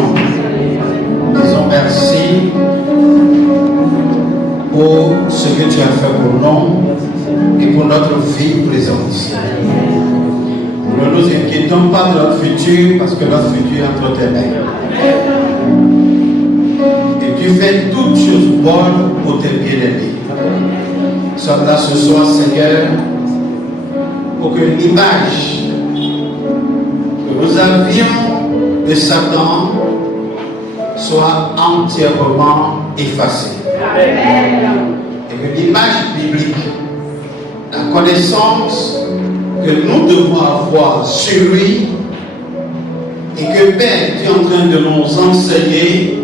Seigneur. Disons merci pour ce que tu as fait pour nous et pour notre vie présente. Nous ne nous inquiétons pas de notre futur parce que notre futur est entre tes mains. Et tu fais toutes choses bonnes pour tes bien-aimés. Sois là ce soir, Seigneur, pour que l'image que nous avions de Satan soit entièrement effacée. Et que l'image biblique, la connaissance que nous devons avoir sur lui et que Père, tu es en train de nous enseigner,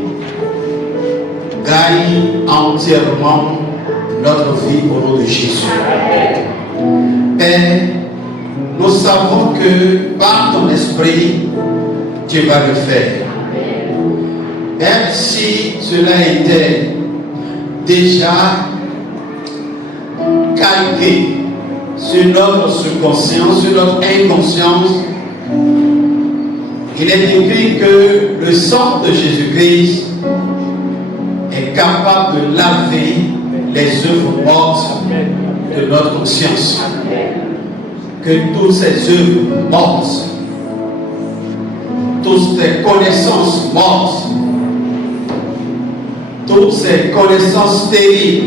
gagne entièrement notre vie au nom de Jésus. Père, nous savons que par ton esprit, tu vas le faire. Même si cela était déjà calqué sur notre subconscient, sur notre inconscience, il est écrit que le sang de Jésus-Christ est capable de laver les œuvres mortes de notre conscience. Que toutes ces œuvres mortes, toutes ces connaissances mortes, toutes ces connaissances stériles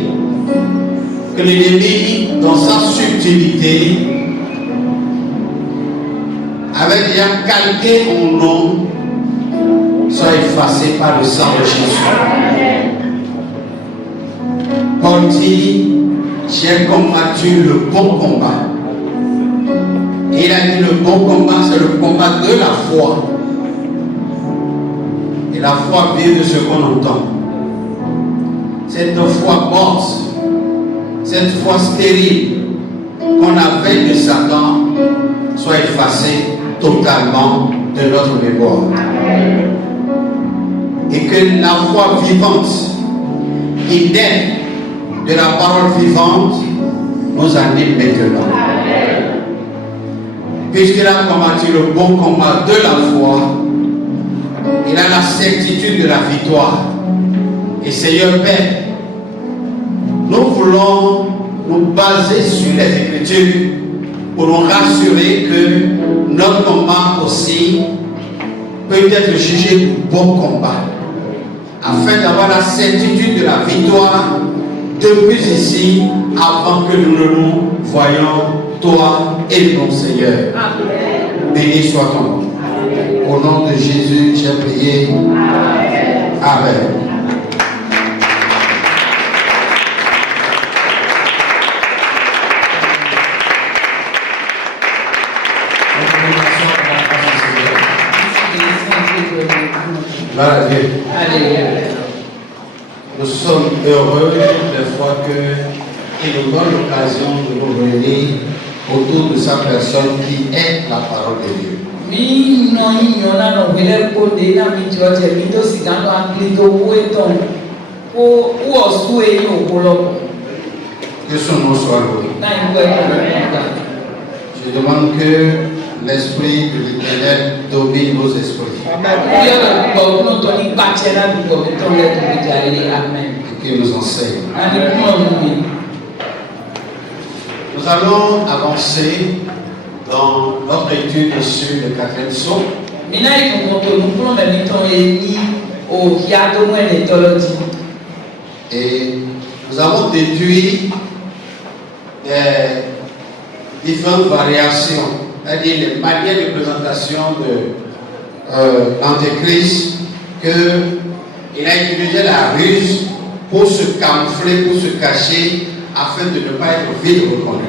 que l'ennemi, dans sa subtilité, avait déjà calqué en nous, soit effacé par le sang de Jésus. Paul dit, j'ai combattu le bon combat. Et il a dit le bon combat, c'est le combat de la foi. Et la foi vient de ce qu'on entend. Cette foi morte, cette foi stérile qu'on avait de Satan, soit effacée totalement de notre mémoire. Et que la foi vivante qui naît de la parole vivante nous anime maintenant. Puisqu'il a combattu le bon combat de la foi, il a la certitude de la victoire. Et Seigneur Père, nous voulons nous baser sur les Écritures pour nous rassurer que notre combat aussi peut être jugé pour bon combat, afin d'avoir la certitude de la victoire depuis ici, avant que nous ne nous voyions, toi et mon Seigneur. Amen. Béni soit ton nom. Au nom de Jésus, j'ai prié. Amen. Amen. Gloire à Dieu. Alléluia. Nous sommes heureux des fois qu'il nous donne l'occasion de nous réunir autour de sa personne qui est la parole de Dieu. Que son nom soit loué. Je demande que l'esprit de l'Éternel domine nos esprits. Et qu'il nous enseigne. Nous allons avancer dans notre étude sur le 4e psaume. Et nous avons déduit des différentes variations, c'est-à-dire les manières de présentation de l'Antéchrist, qu'il a utilisé la ruse pour se camoufler, pour se cacher, afin de ne pas être vite reconnu.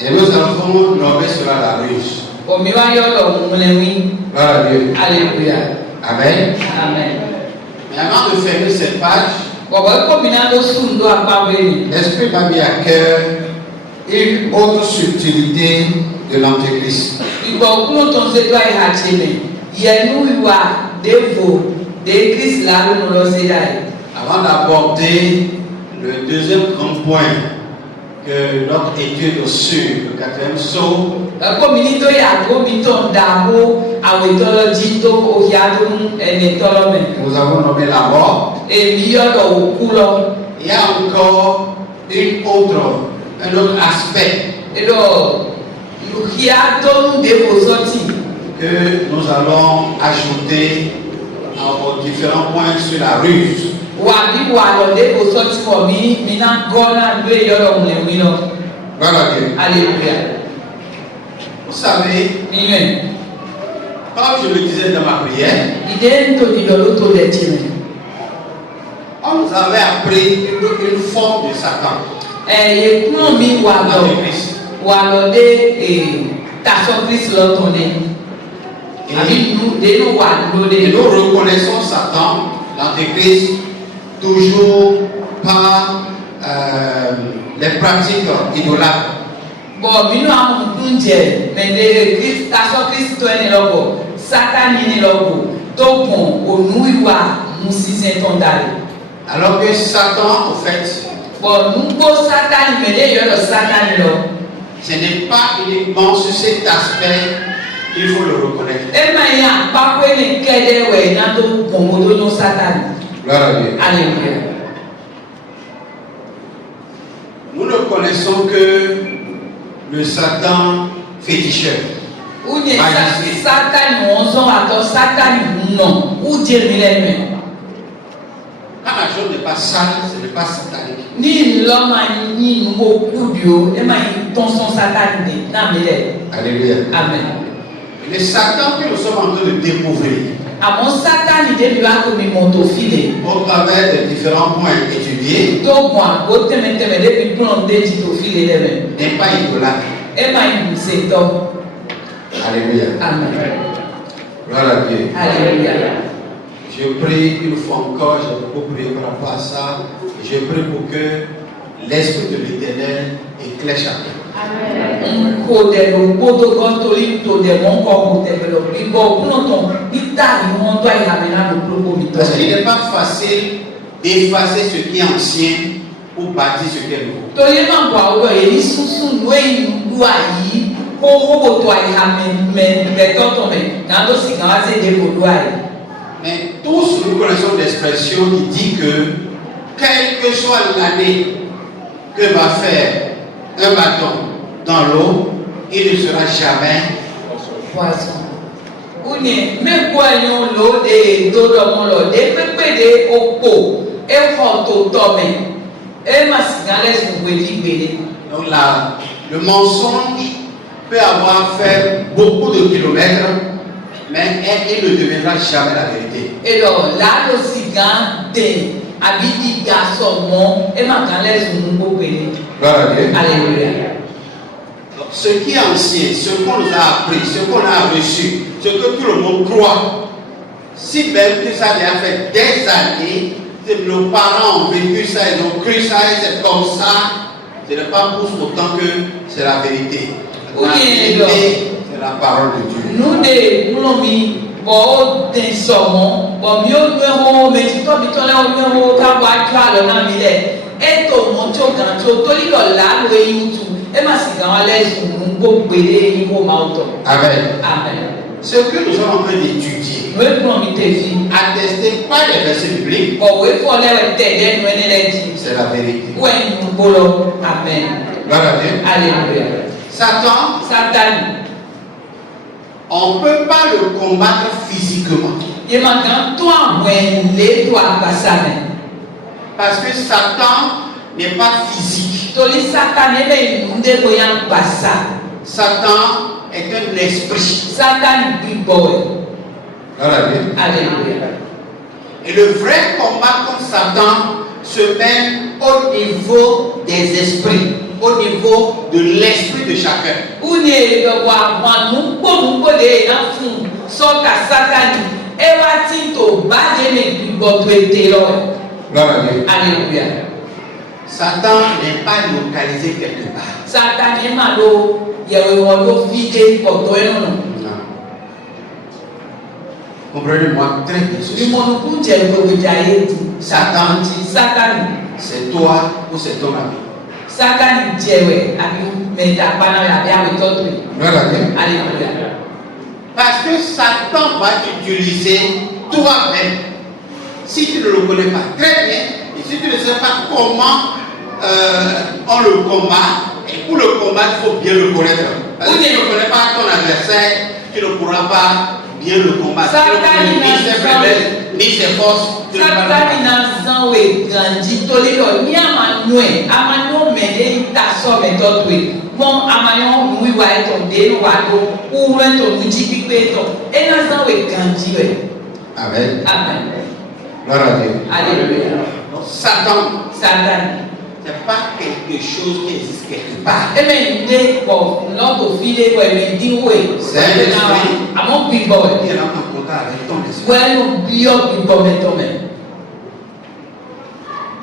Et nous avons nommé cela la ruse. Gloire à Dieu. Alléluia. Amen. Amen. Mais avant de fermer cette page, l'Esprit m'a mis à cœur une autre subtilité de l'Antéchrist. Avant d'aborder le deuxième grand point que notre étude sur le 4e psaume, nous avons nommé la mort. Il y a encore un autre aspect que nous allons ajouter aux différents points sur la ruse. Voilà Dieu. Alléluia. Vous savez, comme je le disais dans ma prière, on nous avait appris une forme de Satan. Et nous reconnaissons Satan, l'Antéchrist, toujours par les pratiques idolâtres. Alors que Satan, au fait, ce n'est pas uniquement sur cet aspect qu'il faut le reconnaître. Gloire à Dieu. Alléluia. Nous ne connaissons que le Satan féticheur. Quand la chose n'est pas sale, ce n'est pas satanique. Alléluia. Amen. Le Satan que nous sommes en train de découvrir au travers des différents points étudiés n'est pas idolâtre. Alléluia. Amen. Gloire à Dieu. Alléluia. Je prie une fois encore, j'ai beaucoup prié par rapport à ça. Je prie pour que l'Esprit de l'Éternel éclaire chacun. Parce qu'il n'est pas facile d'effacer ce qui est ancien pour bâtir ce qui est nouveau. Mais tous nous connaissons l'expression qui dit que quelle que soit l'année que va faire un bâton dans l'eau, il ne sera jamais poisson. Même quoi l'eau de l'eau de pépé opo et photo tomé et donc là, le mensonge peut avoir fait beaucoup de kilomètres, mais il ne deviendra jamais la vérité. Et donc là, le cigare habite garçon et ma canette Alléluia. Ce qui est ancien, ce qu'on nous a appris, ce qu'on a reçu, ce que tout le monde croit, si même que ça a fait des années, nos parents ont vécu ça, ils ont cru ça, et c'est comme ça, ce n'est pas pour autant que c'est la vérité. La vérité, c'est la parole de Dieu. Nous, Amen. Amen. Ce que nous sommes en train d'étudier, attesté par les versets bibliques, c'est la vérité. Amen. Gloire à Dieu. Alléluia. Satan, on ne peut pas le combattre physiquement. Parce que Satan n'est pas physique. Satan est un esprit. Alléluia. Et le vrai combat contre Satan se mène au niveau des esprits, au niveau de l'esprit de chacun. Gloire à Dieu. Alléluia. Satan n'est pas localisé quelque part. Non. Comprenez-moi très bien ceci. Satan, Satan. c'est toi ou c'est ton ami? Satan jewe abi meta pana ya bia we totu. Alléluia. Parce que Satan va t'utiliser toi-même. Si tu ne le connais pas très bien, et si tu ne sais pas comment on le combat, et pour le combattre, il faut bien le connaître. Parce que si tu ne connais pas ton adversaire, tu ne pourras pas bien le combattre. Ni ses faiblesses, ni ses forces. Satan na zanwe grandi tolilo ni amanwe amano mede taso metodwe mon amayon wi wa eton de no wa do ou rento muji pipe to e na zanwe grandi we. Amen. Amen. Gloire à Dieu. Alléluia. Satan, c'est pas quelque chose qui existe quelque part. C'est un esprit. Il est en contact avec ton esprit.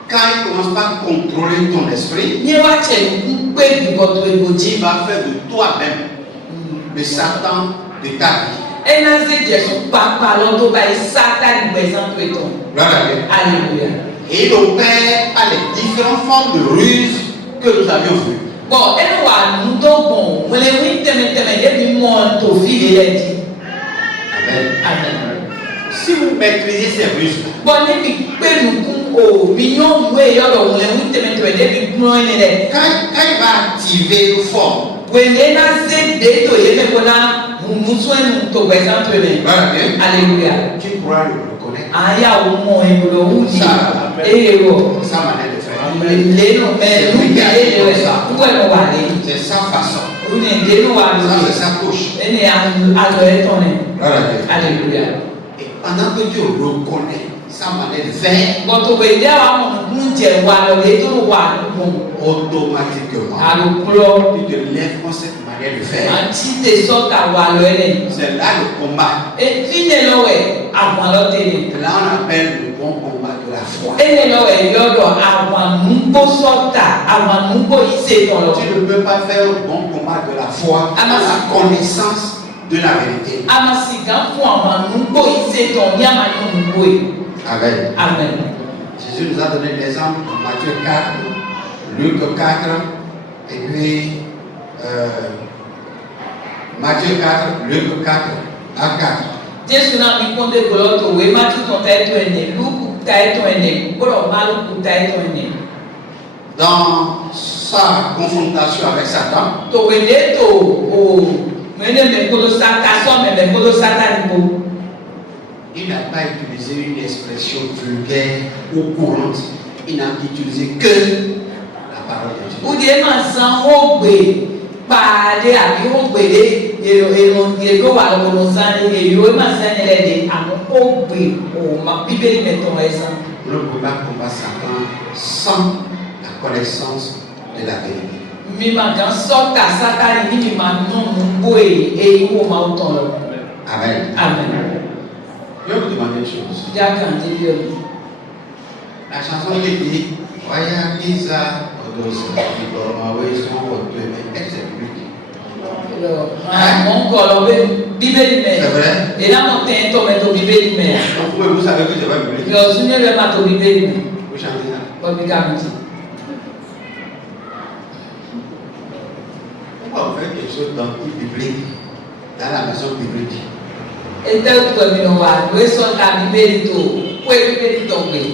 Quand il commence par contrôler ton esprit, il va faire de toi-même le Satan de ta vie. Alléluia. Et il opère à les différentes formes de ruses que nous avions vues. Bon, et nous Amen. Si vous maîtrisez ces ruses, quand il va activer une forme, alléluia. Tu pourras le reconnaître. Sa manière de faire. C'est sa façon. Ça, c'est sa couche. Alléluia. Et pendant que Dieu reconnaît sa manière de faire, automatiquement, tu te lèves contre cette manière de faire. C'est là le combat. Là, on appelle le bon combat de la foi. Tu ne peux pas faire le bon combat de la foi à la connaissance de la vérité. Amen. Amen. Jésus nous a donné l'exemple en Matthieu 4, Luc 4, et puis Matthieu 4, Luc 4 à 4. Jésus n'a mis compte de l'autre, oui, Matthieu ton tête ou ennemi, Luc tête ou ennemi, pour mal ou tête ou ennemi. Dans sa confrontation avec Satan, il n'a pas utilisé une expression vulgaire ou courante. Il n'a utilisé que la parole de Dieu. On ne peut pas combattre Satan sans la connaissance de la vérité. Amen. Amen. Je vais vous demander une chose. La chanson qui dit Waya Isa Odosa Ibormawe son votre mais c'est public. C'est vrai? Et là, on tient ton méthode biblique. Vous savez que je vais public. Je suis le méthode biblique. Vous chantez ça? Pourquoi on fait quelque chose dans le biblique, dans la maison biblique? Et tel que nous avons, nous sommes la Bible, où est la Bible tombée?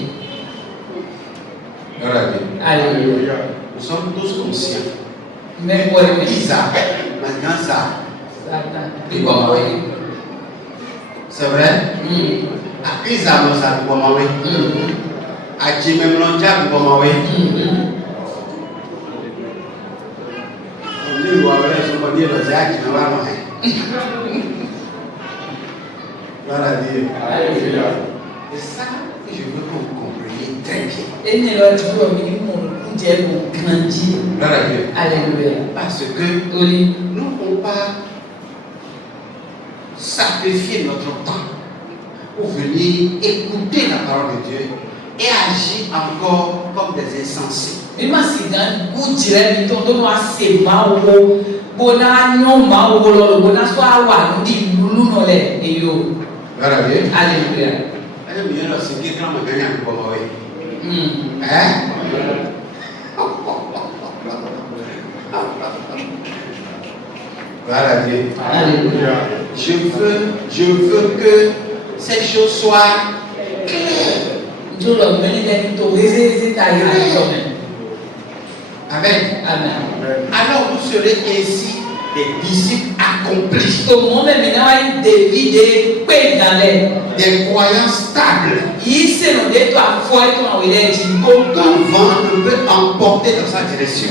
Alléluia. Nous sommes tous conscients. Mais pour Isa, maintenant ça. C'est vrai? À Isa, nous avons à Jimem Lonja, nous avons nous avons dit le Zach, nous avons c'est ça que je veux que vous compreniez très bien. Alléluia. Parce que nous ne pouvons pas sacrifier notre temps pour venir écouter la parole de Dieu et agir encore comme des insensés. Alléluia. Alléluia. Hein? Voilà Dieu. Alléluia. Je veux que ces choses soient claires. Amen. Amen. Alors vous serez ainsi des disciples accomplis, des croyants stables, dont le vent ne peut emporter dans sa direction.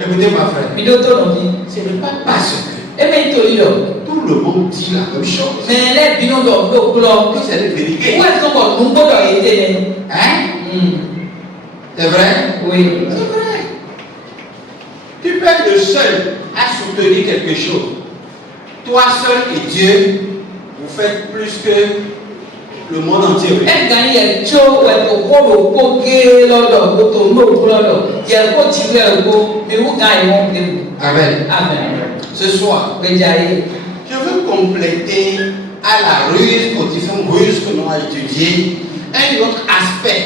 Écoutez ma frère, ce n'est pas parce que tout le monde dit la même chose que c'est le vérité. Hein? C'est vrai? Oui. C'est vrai. Tu peux être le seul à soutenir quelque chose. Toi seul et Dieu, vous faites plus que le monde entier. Amen. Amen. Ce soir, je veux compléter à la ruse, aux différentes ruses que l'on a étudiées, un autre aspect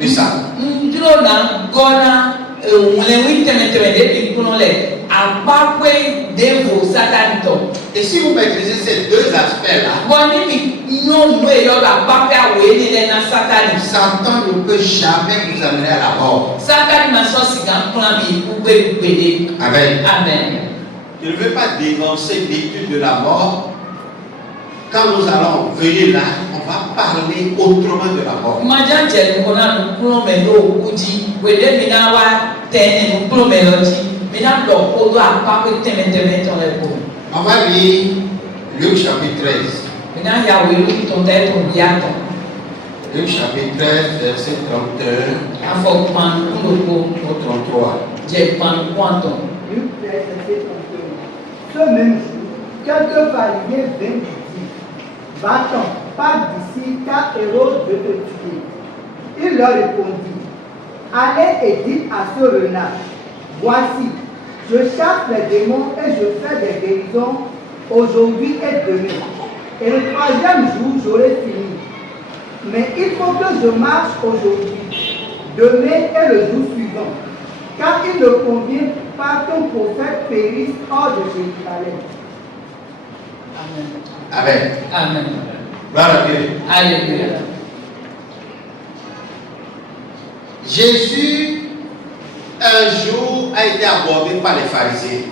de ça. Et si vous maîtrisez ces deux aspects-là, Satan ne peut jamais vous amener à la mort. Amen. Amen. Je ne veux pas dénoncer l'étude de la mort. Quand nous allons venir là, on va parler autrement de la mort. On va lire Luc chapitre 13. Luc chapitre 13, verset 31 au 33. Luc 13, verset 31. Ce même jour, quelques pharisiens vinrent lui dire: Va-t'en, pars d'ici, car Hérode veut te tuer. Il leur répondit: Allez et dites à ce renard: Voici, je chasse les démons et je fais des guérisons aujourd'hui et demain. Et le troisième jour, j'aurai fini. Mais il faut que je marche aujourd'hui, demain et le jour suivant, car il ne convient pas qu'un prophète périsse hors de Jérusalem. Amen. Amen. Gloire à Dieu. Alléluia. Jésus, un jour, a été abordé par les pharisiens.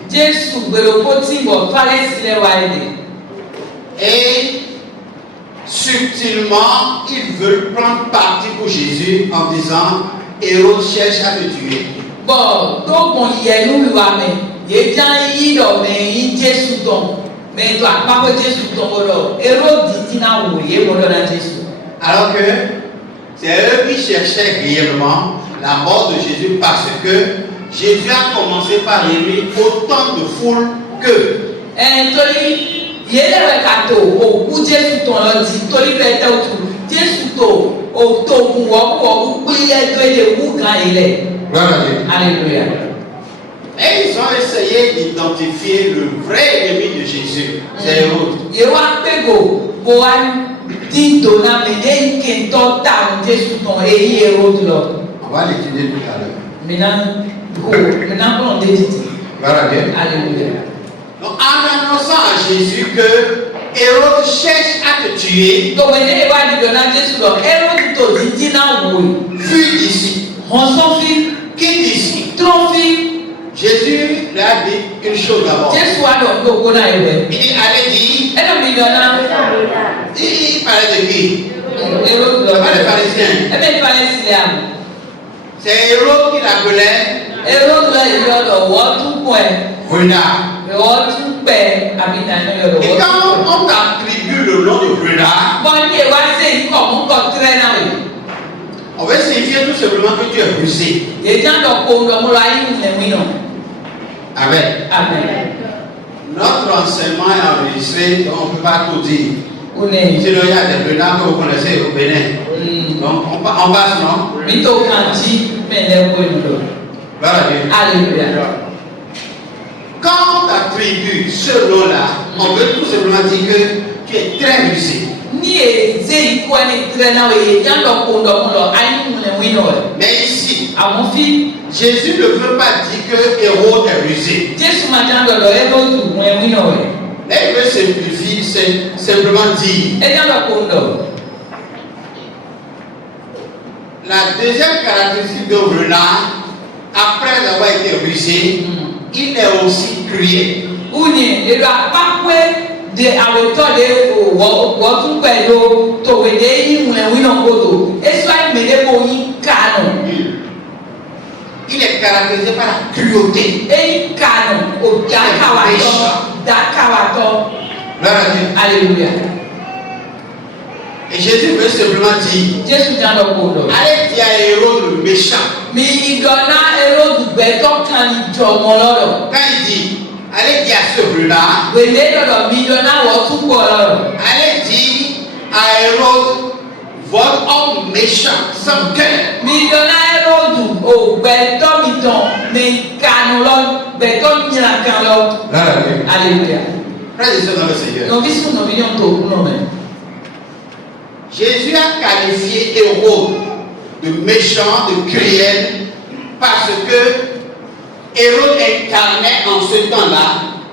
Et subtilement, ils veulent prendre parti pour Jésus en disant: Hérode cherche à te tuer. Alors que c'est eux qui cherchaient réellement la mort de Jésus, parce que Jésus a commencé par aimer autant de foule que. Gloire à Dieu. Alléluia. Et ils ont essayé d'identifier le vrai ennemi de Jésus, c'est Hérode. On va l'étudier tout à l'heure. Gloire à Dieu. Alléluia. Donc, en annonçant à Jésus que Hérode cherche à te tuer, fuis d'ici. Quitte d'ici. Jésus lui a dit une chose d'abord. Il dit: allez dire. Il parlait de qui? C'est pas les pharisiens. C'est Hérode qui l'appelait renard. Et quand on t'attribue le nom de renard, on veut signifier tout simplement que tu es rusé. Amen. Notre enseignement est enregistré, donc on ne peut pas tout dire. Sinon, il y a des renards que vous connaissez au Bénin. Donc, on passe, non? Gloire à Dieu. Alléluia. Quand on t'attribue ce nom-là, on veut tout simplement dire que tu es très rusé. Ni eze iko ni trena we yando kondo kondo ayi mune wino. Mais ici, À mon fils, Jésus ne veut pas dire que Hérode est rusé. Jésus m'a dit dans le héros du mune wino. Mais il veut simplifier, c'est simplement dire. Et yando kondo. La deuxième caractéristique de renard, après avoir été rusé, il est aussi cruel. Uni elo apakwe de aweto de wo tun pẹ̀lú towede yi mune wino kodo. Eso ayi mele ko yi kanu. Il est caractérisé par la cruauté. Eyi kanu o dakawato. Gloire à Dieu. Alléluia. Et Jésus veut simplement dire, Jésus dans le kodo. allez dire à Hérode le méchant. Mi idona ero dugbeto kan ijomo lọ́dọ̀. Quand il dit, allez dire à ce renard, Wele lọ́dọ̀ mi idona wo tun po lọ́dọ̀. allez dire à Hérode, votre homme méchant, sans cœur. Mi idona ero du o gbeto mi ton me kanu lo gbeto nyina kan lo. Gloire à Dieu. Alléluia. Frères et sœurs dans le Seigneur. No bisu no binyom to kuno me. Jésus a qualifié Hérode de méchant, de cruel, parce que Hérode incarnait en ce temps-là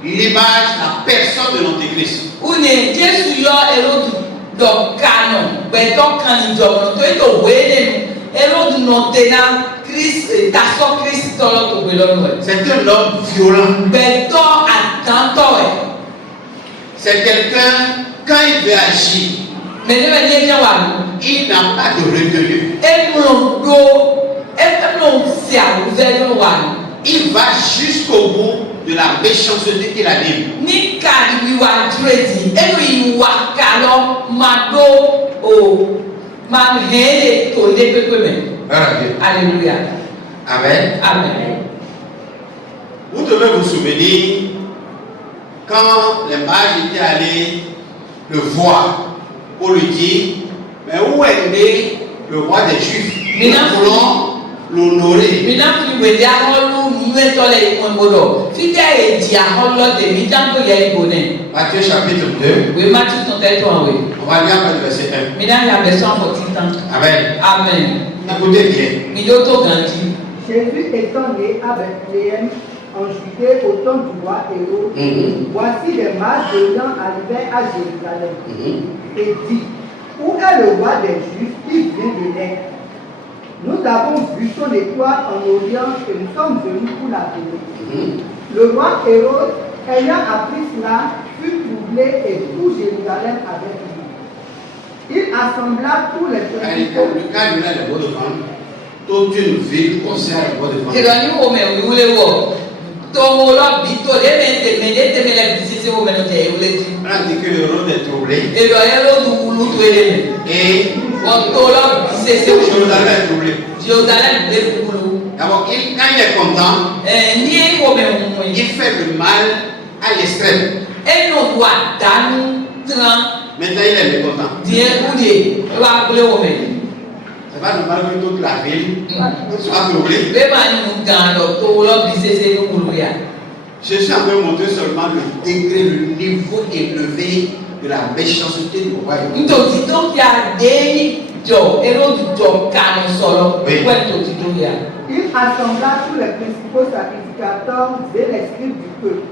l'image, la personne de l'Antéchrist. Une Jésus yo ero du do kanu gbeto kan ijomo to ito wele ero du no tena Christ taso Christ to lo to gbe lọ́dọ̀. C'est un homme violent. Gbeto atanto e. C'est quelqu'un, quand il veut agir, Mais ne me dis pas il n'a pas de retenue. Il va jusqu'au bout de la méchanceté qu'il anime. Ni kadi wiwa dredi, enu iwa kalo mado o manhele to lepekweme. Alléluia. Amen. Amen. Vous devez vous souvenir quand les mages étaient allés le voir pour lui dire, mais où est né le roi des Juifs? Nous voulons l'honorer. Mina fi wede aholu nuwe tole imomodo. Fite e di aholo de mi tanto ya ibone. Matthieu chapitre 2. We Matthieu ton tête en we. On va lire après le verset 1. Mina ya version 14. Amen. Amen. Écoutez bien. Mi do to grandi. Jésus étant né à Bethléem, en Judée, au temps du roi Hérode, voici les mages d'Orient arrivaient à Jérusalem et dit, où est le roi des Juifs qui vient de naître? Nous avons vu son étoile en Orient et nous sommes venus pour l'adorer. Le roi Hérode, ayant appris cela, fut troublé et tout Jérusalem avec lui. Il assembla tous les principaux. Quand il a les mots de vente, toute une ville concerne les mots de vente. Tirani wo me wule wo. Tomo lo bito le mente me le teme le bisisi wo me no te wule ti. On a dit que Hérode est troublé. E lo ero du wulu to ele. Et O to lo bisisi wo. Jérusalem est troublé. Jérusalem de wulu. D'abord, quand il est content, Ni wo me mu. il fait le mal à l'extrême. E no wa danu tran Maintenant, il est mécontent. die udie. E wa wule wo me. C'est pas normal que toute la ville soit troublée. Be ma ni mu gan lo to lo bisisi wo wulu ya. Je suis en train de montrer seulement le degré, le niveau élevé de la méchanceté du royaume. Ntoti to ya de jo ero du jo kanu solo. Oui. Wa ntoti to ya. Il assembla tous les principaux sacrificateurs et les scribes du peuple.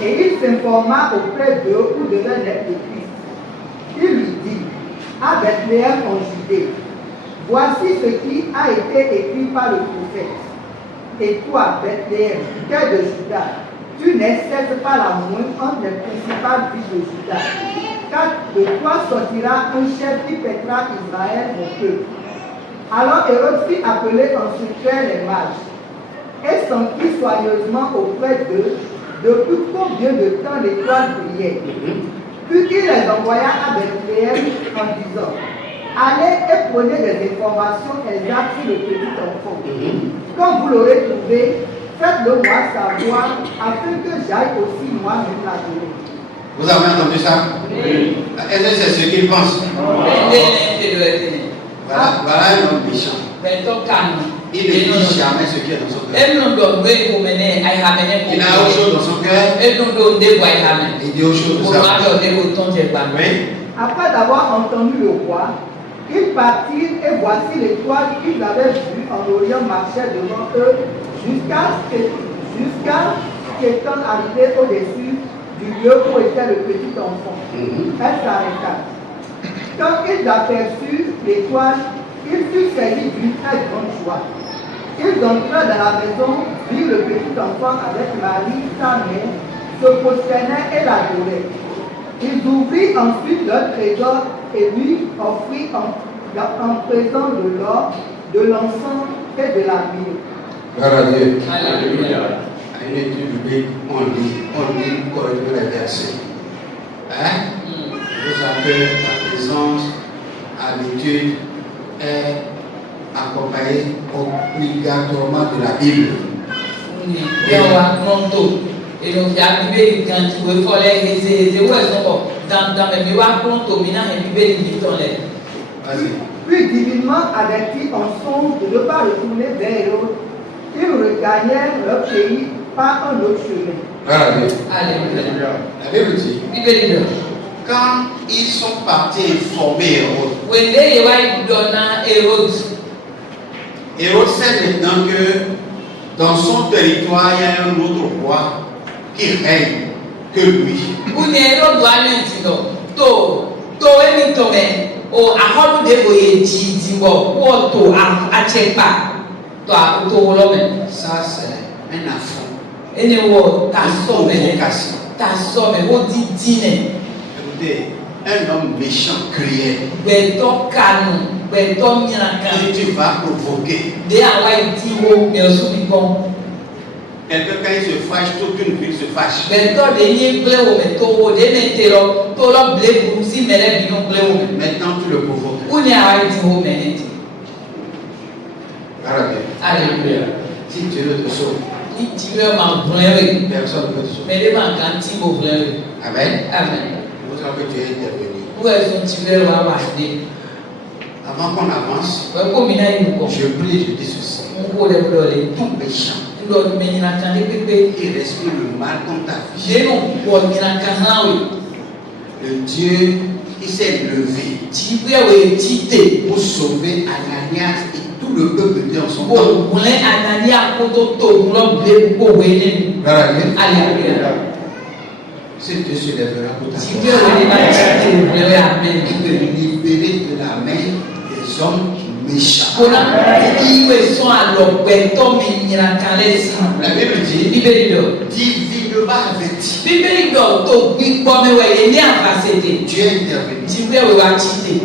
Et il s'informa auprès d'eux où devait naître le Christ. Il lui dit, à Bethléem en Judée, voici ce qui a été écrit par le prophète. Et toi, Bethléem, terre de Juda, tu n'excèdes pas la moindre entre les principales villes de Juda. Car de toi sortira un chef qui pètera Israël, mon peuple. Alors Hérode fit appeler en secret les mages et s'enquit soigneusement auprès d'eux depuis combien de temps l'étoile brillait. Puis il les envoya à Bethléem en disant, allez et prenez des informations exactes sur le petit enfant. Quand vous l'aurez trouvé, faites-le moi savoir afin que j'aille aussi moi-même l'adorer. Vous avez entendu ça? Oui. Est-ce que c'est ce qu'il pense? Voilà un homme méchant. Il ne dit jamais ce qui est dans son cœur. Il a autre chose dans son cœur. Il dit autre chose de ça. Oui. Après d'avoir entendu le roi, ils partirent et voici l'étoile qu'ils avaient vue en Orient marchait devant eux jusqu'à ce qu'étant arrivés au-dessus du lieu où était le petit enfant. Elle s'arrêta. Quand ils aperçurent l'étoile, ils furent saisis d'une très grande joie. Ils entrèrent dans la maison, virent le petit enfant avec Marie, sa mère, se prosternaient et l'adoraient. Ils ouvrirent ensuite leur trésor et lui offrirent en présent de l'or, de l'encens et de la myrrhe. Gloire à Dieu. Alléluia. À une étude biblique, on lit correctement les versets. Hein? Vous savez, la présence à l'étude est accompagnée obligatoirement de la Bible. Et donc, il y a Bible quand tu veux faire les dans mes miroirs pronto, maintenant, il y a Bible dans les. Vas-y. Puis divinement avertis en songe de ne pas retourner vers Hérode, ils regagnèrent leur pays par un autre chemin. Gloire à Dieu. Alléluia. La Bible dit, Bible. quand ils sont partis informer Hérode, When they were done, Hérode. Hérode sait maintenant que dans son territoire, il y a un autre roi qui règne que lui. Une Hérode doit lui dire, emi tome, o aholu de boye jiwo, o to achepa, to wolome. Ça, c'est un affront. Ene wo ta some, o di dine. Écoutez, un homme méchant criait. Beto kanu, beto mirakan. Et tu vas provoquer. De awa iti wo me osubikon. Quelqu'un, quand il se fâche, toute une ville se fâche. Beto de nye ble wo me to wo de me tero, to lo ble bu si mele bino ble wo me. Maintenant, tu le provoques. Une awa iti wo me neti. Alléluia. Si tu veux te sauver, Iti wo ma brûler. personne ne peut te sauver. Mais les gens quand ils brûler. Amen. Amen. Vous savez que tu es intervenu. Où est-ce que tu veux voir acheter? Avant qu'on avance, Comme il a eu quoi? je prie, je dis ceci. On peut le brûler. Tout méchant, Il doit mener la canne de pépé. il respire le mal contre ta vie. J'ai non pour mener la canne. Le Dieu qui s'est levé Tu veux titer. pour sauver Ananias et tout le peuple de Dieu en son temps. Pour voler Anania pour tout pour l'objet pour voler. Alléluia. Ce Dieu se lèvera pour ta Tu cause. veux voler la tite pour voler amen. Il te libérer de la main des hommes méchants. Pour la ils sont à l'obéton mais la canne. La Bible dit, Bible divinement averti. Bible to bi bo me we ni afasete. Dieu est intervenu. Ti we wa tite.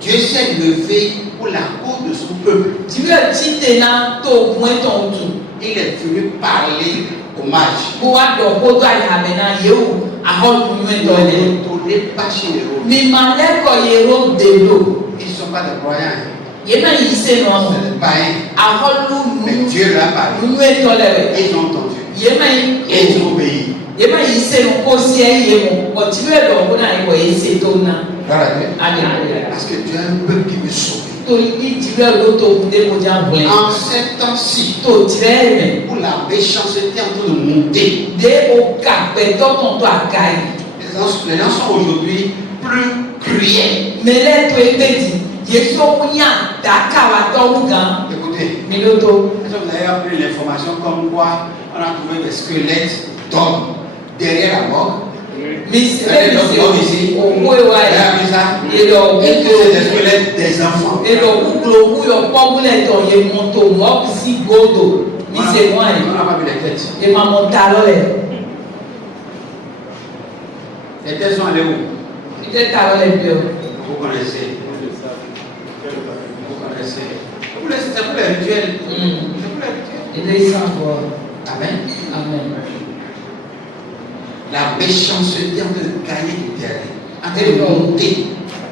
Dieu s'est levé pour la cause de son peuple. Ti we tite na to mo ton tu. Il est venu parler aux mages. Ko wa do ko do ai ha me na ye o ahol mu Ne to le. retournez pas chez les rois. Mi ma le ko ye ro de lo. Ils ne sont pas des croyants. Ye na yi se no. C'est des païens. Ahol lu Mais mu. Dieu l'a parlé. Mu to le. Ils ont entendu. Ye ma yi Et ils ont obéi. ye ma yi se no ko si ai ye mo. O ti we do ko na yi wo ye se to na. Alléluia. Parce que Dieu a un peuple qui veut sauver. To yi ti we lo to de mo ja bo. En ces temps-ci, To ti le. où la méchanceté est en train de monter, De o ka pe to ton to akai. les gens sont aujourd'hui plus cruels. Mele to ebedi. Yesu okunya daka wa to ugan. Écoutez, Miloto. est-ce que vous avez appris l'information comme quoi on a trouvé des squelettes d'hommes derrière la mort? Misi Vous avez des hommes ici? owo Vous avez ewa appris ça? ye lo Et que c'est des squelettes des enfants. elo uglo uyo pọmulẹ tọ ye mọto mọ si godo mise wọn On ye n'a pas vu les têtes. ye ma mọ ta lọlẹ Les têtes sont allées où? ite ta lọlẹ bi o Vous connaissez. Vous connaissez. C'est pour les rituels. C'est pour les rituels. ile isan bọ Amen. amen La méchanceté en train de gagner du terrain, en train de monter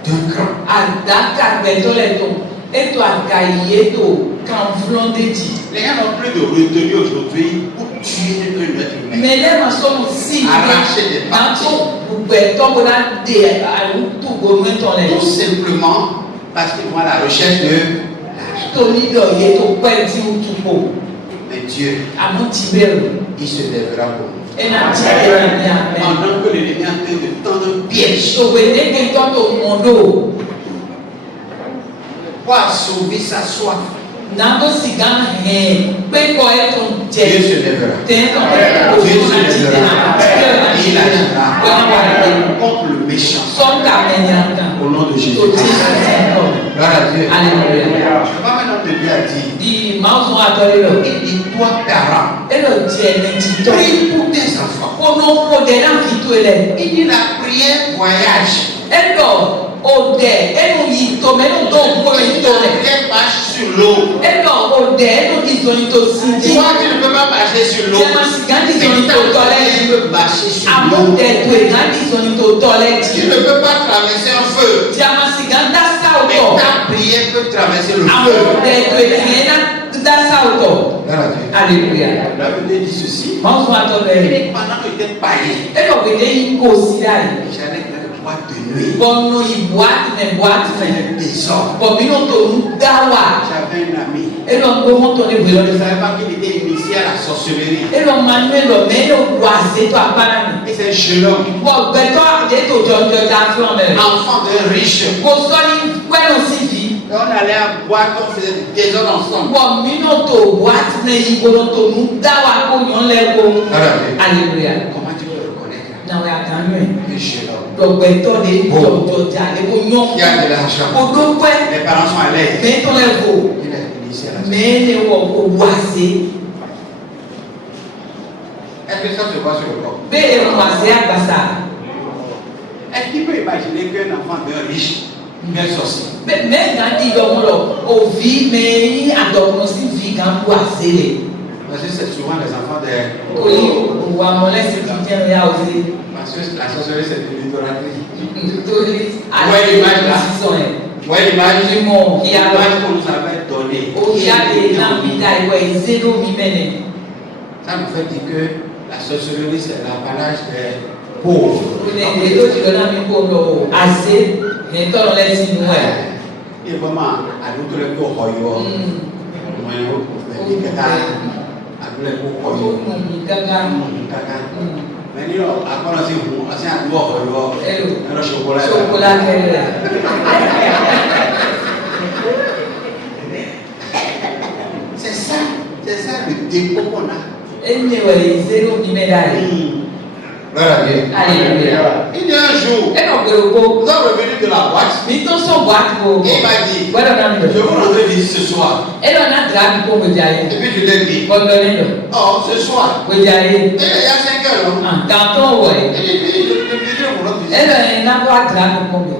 d'un cran. adaka gbẹtọ lẹ tọ eto agaye to kanfulọn de di Les gens n'ont plus de retenue aujourd'hui pour tuer un être humain. mẹlẹ ma sọnù si Arracher des parties. nato gbẹtọ bọla de alu tu gomẹtọ lẹ Tout simplement parce qu'ils vont à la recherche de l'argent. tóni dọ ye to pẹ ti o tu ko Mais Dieu, àmọ ti bẹ̀rù il se lèvera pour nous. Et n'a tiré la mienne. Pendant que l'ennemi est en train de tendre un piège So we did get out of Mondo. pour sauver sa soif, Nango sigan he. Pe ko e ton Dieu je. se lèvera. Ten ton Dieu se lèvera. Et il agira contre le méchant. Son kamenya. Au nom de Jésus. So Jesus. Gloire à Dieu. Alléluia. Pas maintenant de Dieu a dit, Di mauso atore lo. il dit, toi, parent, E lo je ne ti to. prie pour tes enfants. Ono ko de na fitu ele. Il dit, la prière voyage. E lo o de enu yi to me no do ko me Il to le. ne marche sur l'eau. E lo o de enu di zoni to sinji. Toi, tu ne peux pas marcher sur l'eau. Je m'en gandi zoni to Tu tole. peux marcher sur Amo l'eau. de to e gandi zoni to tole Tu ti. ne peux pas traverser un feu. Je m'en ganda sa Mais auto. ta prière peut traverser le Amo feu. de to e ganda da sa auto. Gloire à Dieu. Alléluia. La Bible dit ceci. Mauso atore. Pendant que j'étais païen, E lo vede yi ko si dai. j'allais dans le boîte de nuit. Bono yi boîte me boîte me. J'avais des hommes. Bo mi no to nu dawa. J'avais un ami. E lo ngo mo to ne Je bwe ne savais pas qu'il était initié à la sorcellerie. e lo manuel lo me lo boise to apara mi. Et c'est un jeune homme, Bo gbe to de to jojo da fi on me. enfant d'un riche. Mo so ni we no si vi. Et on allait à boire, on faisait des désordres ensemble. Bo mi no to boîte ne yi bo no to nu dawa ko yon le ko. Alléluia. Comment tu peux reconnaître Na we atanu e. un jeune homme Lo gbe to de jojo ja le ko yon. qui a de l'argent? O do pe Les parents sont à l'aise. me to le ko. Il est initié à la sorcellerie. Me ne wo ko boise. Est-ce que ça se voit sur le corps? Be e boise agbasa. Est-ce qu'il peut imaginer qu'un enfant d'un riche, un sorcier, Me ga di yo mo lo o vi me ni adokun si vi ga boise le. parce que c'est souvent les enfants des... Torí wa mo lẹ́sìn ti jẹ́ ya òde. Parce que la sorcellerie, c'est de l'idolâtrie. Torí Ouais, l'image là. sísọ ẹ̀. Ouais, l'image Ìmọ̀ ìyá wa. qu'on nous avait donnée. O ya de náà mi da ìwọ ìzéró mi mẹ́nẹ̀. Ça nous fait dire que la sorcellerie, c'est l'apanage des pauvres. O lè dé lójú lọ náà mi kó lọ àṣẹ ẹ̀ tọ́lọ lẹ́sìn inú ẹ̀. Et vraiment, à nous tous les cours, on O kùn mí gángan. mais nous, après, on s'est dit, on Ẹlò chocolat. ṣokola kẹlẹ̀. C'est ça le dépôt qu'on a. Ẹni wẹ̀ ìzéró mi mẹ́ta rẹ̀. Gloire à Dieu. Alléluia. Il y a un jour, Ẹ nọ gbèrò kó. nous sommes revenus de la boîte. Mi tó sọ bọ́ àti kò. Et il m'a dit, Gbọ́dọ̀ náà mi je lọ. vous rentrer visite ce soir. Ẹ lọ náà dìrà mi kó mo jà yẹn. Et puis je l'ai dit, Gbọ́dọ̀ ní lọ. oh, ce soir. Mo jà yẹn. Et il y a 5 heures, non? Kàntó wọ̀ ẹ̀. Et puis, je disais, on rentre visite. Ẹ lọ yẹn náà wá dìrà mi kó mo.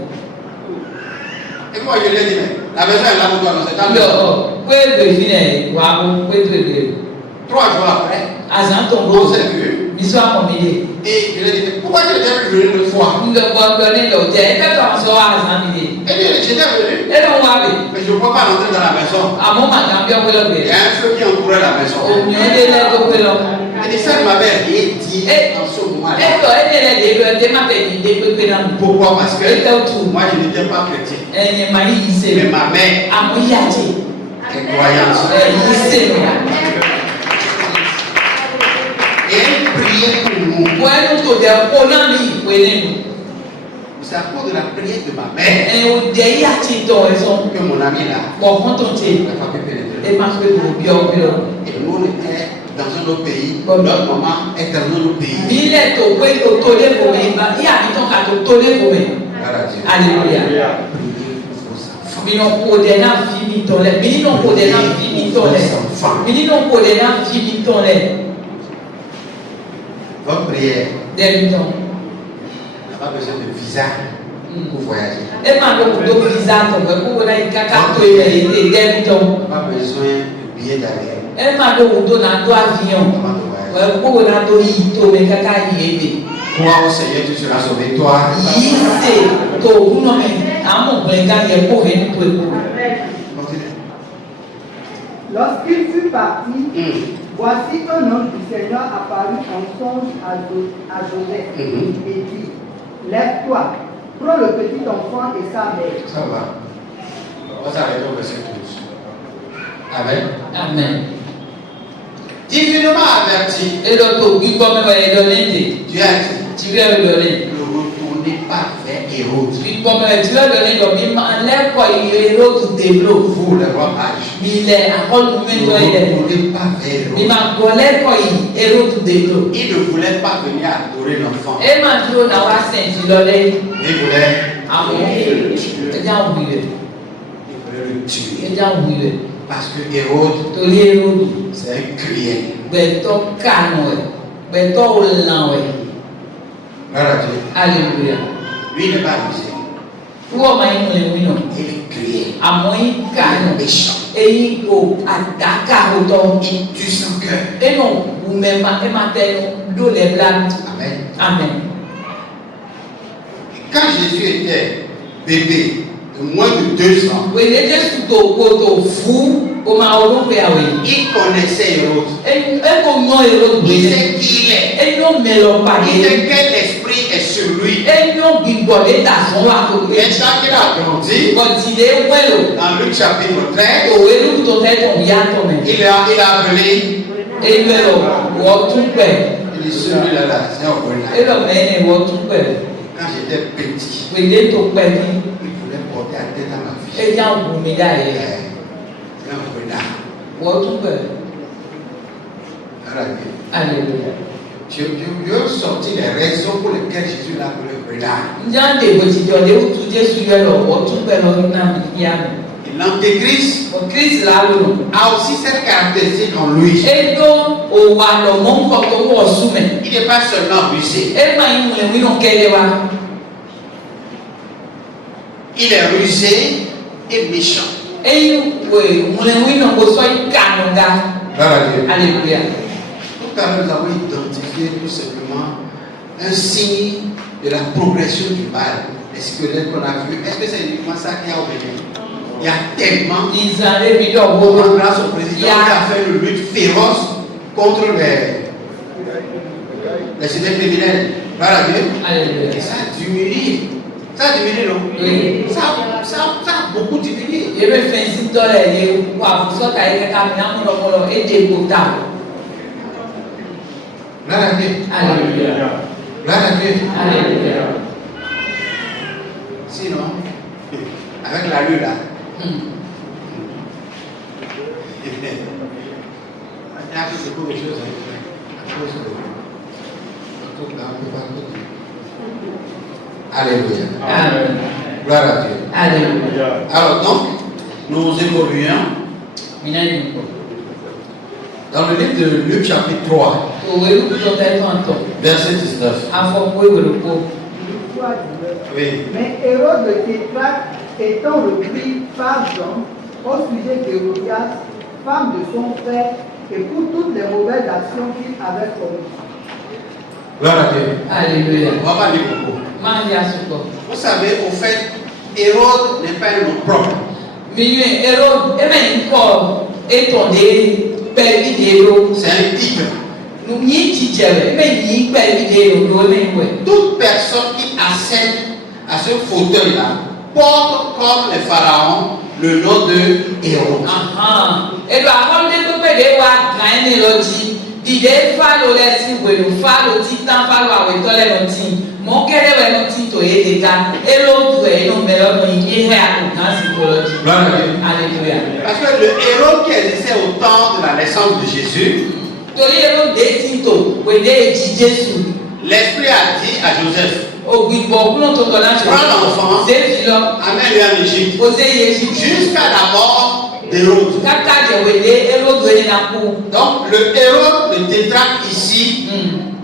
Et moi, je l'ai dit, mais la maison est là pour toi, non? C'est ta Yọ maison. pé bèbí nẹ̀ wà á pé bèbí. 3 jours après, Àzàn tó ń on bọ̀. s'est vu. Mi sọ àmọ̀ mi lè. Et je lui ai dit, mais pourquoi tu étais venu une fois? Nga gbọ́dọ̀ ní lọ jẹ́ ẹ fẹ́ tó àwọn sọ àzàn mi lè. Elle dit, j'étais venu, Ẹ lọ wá bẹ̀. mais je ne peux pas rentrer dans la maison. Àmọ́ màgà bí ọ̀pẹ lọ Il y bẹ̀rẹ̀. a un feu qui entourait la maison. Òmìnir lé lẹ́gbẹ́ pé lọ. Elle dit, ça ne m'avait rien dit en ce Ẹ moment-là. lọ ẹ ní ẹlẹ́dẹ̀ lọ ẹ má bẹ̀ ní dé pépé náà. Pourquoi? Parce que Ẹ tẹ́ tù. moi, je n'étais pas chrétien. Ẹ̀yìn màá yí yìí Mais sè. ma mère Àmọ́ yí àjẹ́. est croyante. Ẹ̀ yí sè mi. Et elle priait pour nous. Wọ́n ẹnu tó dẹ̀ kó náà ní ìpè nínú. C'est à cause de la prière de ma mère Ẹ̀ ò dẹ̀ yí àti ìtọ̀ ẹ̀ sọ. que mon ami là Bọ̀ fún tó ti. n'a pas pu pénétrer. Ẹ má fẹ́ lò bí ọ̀bí lọ. Et nous, on était dans un autre pays. Bon. Notre maman est dans un autre pays. Mi lẹ̀ tó pé o tó lé fò mi. Yí àbítọ́ ká tó lé fò mi. Gloire à Dieu. Alléluia. Priez pour vos enfants. Mi nọ kó dẹ̀ náà fi mi tọ̀ lẹ̀. Mi nọ kó dẹ̀ náà fi mi tọ̀ lẹ̀. Mi nọ kó dẹ̀ náà fi mi tọ̀ lẹ̀. Votre prière Dẹ̀ mi tọ̀. n'a pas besoin de visa pour voyager. Ẹ máa lọ kó visa tọ̀ pé kó wọlé yìí káká tó ilẹ̀ yìí dẹ̀ mi tọ̀. Pas besoin de billet d'avion Ẹ máa lọ kó náà tó avion. avant de voyager. Kó wọlé náà tó yìí tó mi káká yìí èdè. Crois au Seigneur, tu seras sauvé. Toi, Yìí sè tó wúnọ mi. Àmọ̀ gbọ̀ngàn ká yẹ kó hẹ́ tó epo. continue. Lorsqu'il fut parti, voici un homme du Seigneur apparut en songe à Joseph et dit, lève-toi, prends le petit enfant et sa mère. Ça va. On va s'arrêter au verset 12. Amen. Amen. divinement averti, Dieu a dit, Dieu a dit, tu lui as donné. ne retournez pas vers Hérode, Puis comme tu l'as donné, comme il m'enlève quoi, il est l'autre développe. vous le roi mage. Il est à rôle Ne moment il est. retournez pas vers Il Hérode. m'a collé quoi, il est l'autre développe. Il ne voulait pas venir adorer l'enfant. Et m'a dit, on a pas senti l'oreille. Il voulait Ah bon? Il a oublié. le tuer. Il a oublié. Parce que Hérode, Tout les Hérode. c'est un cruel. Beto calme, beto oulan. Gloire à Dieu. Alléluia. Lui n'est pas rusé. Pour moi, il est non. Il est cruel. À moi, il calme. Méchant. Et il go attaque au temps. Il tue son cœur. Et non, vous-même, et matin, d'où les blagues. Amen. Amen. Quand Jésus était bébé de moins de 2 ans, Oui, les gens sont au fou, comme à Européen. il connaissait Hérode. Et comment Hérode Il brûlait. sait qui il est. Et non, mais l'on Il parlait. sait quel esprit est sur lui. Et non, bibodé dans son lac. Maintenant qu'il a grandi, Continuez, ouais, dans Luc chapitre 13, au héros, ton tête, on vient ton même. il a appelé, Et le tout père. il dit celui-là, là, c'est un Et renard. le mène est tout père. Quand j'étais petit, Oui, il est tout père. il voulait porter la tête à ma fille. Et il y a un bout médaille. C'est un renard. Tout père. Alléluia. Je veux sortir les raisons pour lesquelles Jésus l'a appelé renard. Il y a des petits gens qui ont tout dit sur le tout père. Et l'antéchrist Au Christ là, le a aussi cette caractéristique en lui. et donc, au Wallon, comme on soumet. Il n'est pas seulement rusé, Et maintenant, il y a un qu'elle va. il est rusé et méchant. Et oui, on a besoin de canonga. Gloire à Dieu. Alléluia. Tout à l'heure, nous avons identifié tout simplement un signe de la progression du mal. Les squelettes qu'on a vus. Est-ce que c'est uniquement ça qui a obéi? Il y a tellement. Ils allaient venir au bout. Grâce au président qui a fait une lutte féroce contre les cités criminels. Gloire à Dieu. Alléluia. Et ça a diminué. Ça a diminué, non? Oui. Ça a beaucoup diminué. Il y avait fait un site dans les quoi, vous sortez avec un camion, et des potables. Gloire à Dieu. Alléluia. Gloire à Dieu. Alléluia. Sinon, avec la lue là, il y a beaucoup de choses à cause de. Alléluia. Amen. Gloire à Dieu. Alléluia. Alors donc, nous évoluons dans le livre de Luc chapitre 3, verset 19. Oui. Mais Hérode le tétrarque, étant repris par Jean au sujet d'Hérodias, femme de son frère, et pour toutes les mauvaises actions qu'il avait commises. Gloire à Dieu. Alléluia. On va pas lire beaucoup. Maria Suko. Vous savez, au fait, Hérode n'est pas un nom propre. Milieu Hérode, et même encore, étonné, permis d'Hérode. C'est un titre. Nous n'y titrons, mais n'y permis d'Hérode, mais Toute personne qui accède à ce fauteuil-là porte comme les pharaons le nom de Hérode. Et la ronde de Pépé wa gagne l'autre. Dide falo lesi welu falo titan falo awetole noti. Mon kere we noti to edeka. Elo du e no melo no yi he akokan psychology. Alléluia. Parce que le Hérode qui existait au temps de la naissance de Jésus, Tori elo de tinto we de ji Jésus. l'Esprit a dit à Joseph, Ogbibo kuno to tola se. prends l'enfant, Se filo. amène-le en Égypte, Ose Égypte jusqu'à la mort d'Hérode. Kaka de we de elo du e na ku. Donc le Hérode, le tétrarque ici,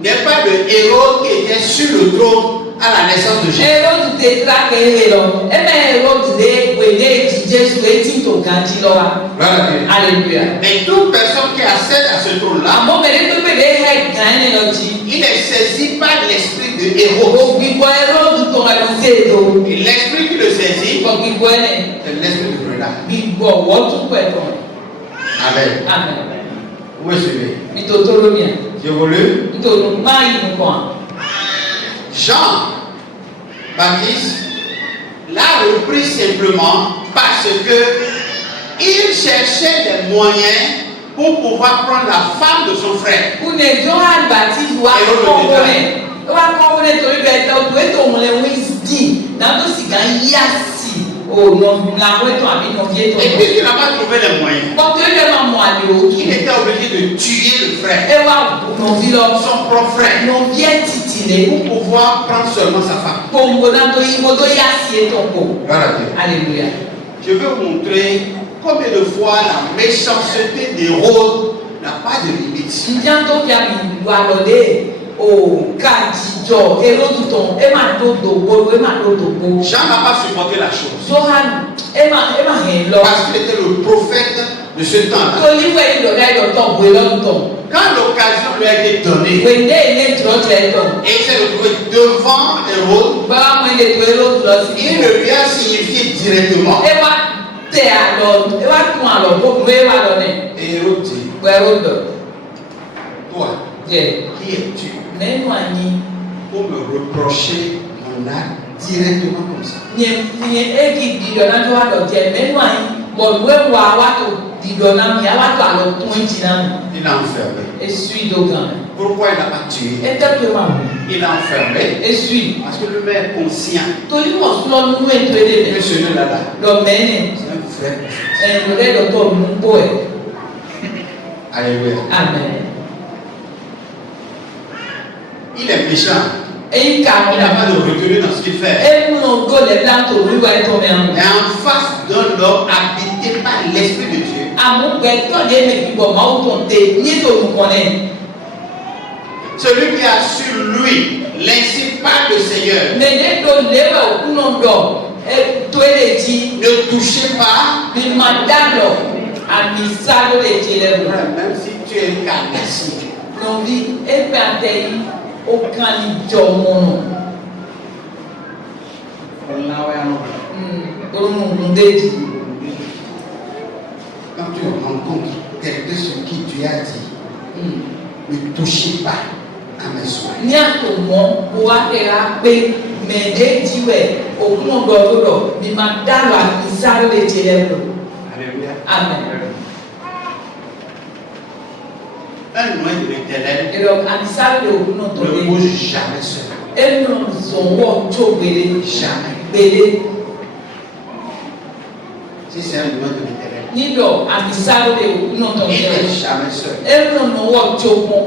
n'est pas le Hérode qui était sur le trône à la naissance de Jésus. Hérode tétra que héros. Mais Hérode de we de ji Jésus e tinto ganji lo wa. Gloire à Dieu. Alléluia. Mais toute personne qui accède à ce trône-là, Àmọ́ mẹ́rin tó pèlè ẹ̀ gan-an lọ jí. il est saisi par l'esprit de Hérode. Ògbìgbọ́ Héródù tó ẹ̀ lọ sí èdò. Et l'esprit qui le saisit, Ògbìgbọ́ ẹ̀ c'est l'esprit de Breda. gbìgbọ́ wọ́n tún pẹ̀tọ̀. Amen. Àmín. Vous me suivez? Nítorí olómi ẹ̀. Je vous le. Nítorí máa yí nǹkan. Jean Baptiste l'a repris simplement parce que il cherchait des moyens pour pouvoir prendre la femme de son frère. Pour ne Johan Baptiste wa kongone. Wa kongone to ibe to to mo le wisdom. Na to si gan yasi. Oh non, la voix toi ami non vie to. Et puisqu'il n'a pas trouvé les moyens, Quand tu es dans moi il était obligé de tuer le frère, et wa non vie son propre frère, non vie titiller pour pouvoir prendre seulement sa femme. pour mo na to imodo yasi et ton ko. Voilà. Alléluia. Je vais vous montrer combien de fois la méchanceté d'Hérode n'a pas de limite. Ndianto ya mi wa lode o kanjijo eroduton e ma do dogo e ma do dogo. Jean n'a pas supporté la chose. Johan e ma hen lo. Parce qu'il était le prophète de ce temps-là. Toli we lo dai lo ton we lo ton. Quand l'occasion lui a été donnée, We ne tro ton. et il s'est retrouvé devant Hérode, Ba mo le to ero lo si. il le lui a signifié directement. E wa te alo e wa tun alo bo we wa lo ne. Et Hérode dit, We ro do. toi, Je qui es-tu nenu anyi pour me reprocher mon acte directement comme ça? ni egi didona to wa do je nenu anyi bo we wa to didona mi wa to alo tun jina. Il l'a enfermé. Et suis dogan. Pourquoi il n'a pas tué? Et tellement. Il l'a enfermé. Et suis. Parce que le maire est conscient Toli mo sulo nu e to que ce là Lo mene. c'est un frère. En lo de to mu boy. Alléluia. Amen. Il est méchant. Et Il n'a pas de retenue dans ce qu'il fait. Et nous go le plan to we wa to me. Mais en face d'un homme habité par l'Esprit de Dieu, Amu be to de me bi bo ma o to te ni to nu konen. celui qui a sur lui l'ainsi par le Seigneur, Me de to lewe o kuno do. E to ele ji ne touchez pas, bi madalo. Ami salo de jele. même si tu es carnassier. Non vi e pe atei o kan jo mono. Quand tu rencontres quelqu'un sur qui tu as dit, ne touchez pas à mes soins. Ní àtòmọ́ o wá kẹ́ra pé mẹ̀ẹ́dẹ́ jíwẹ̀ òkun ọ̀dọ́dọ́dọ̀ ni máa dárò àti sáré lè jẹ lẹ́nu. Alléluia. Amen. Un loin de l'Éternel Èrò àti sáré lè òkun náà ne tọ́lé. bouge jamais seul. Ẹnu zọ̀wọ́ tó gbélé. Jamais. Gbélé. Si c'est un loin de l'Éternel, Nílò àti sáré lè òkun náà il tọ́lé. n'est jamais seul. Ẹnu náwó tó mọ́.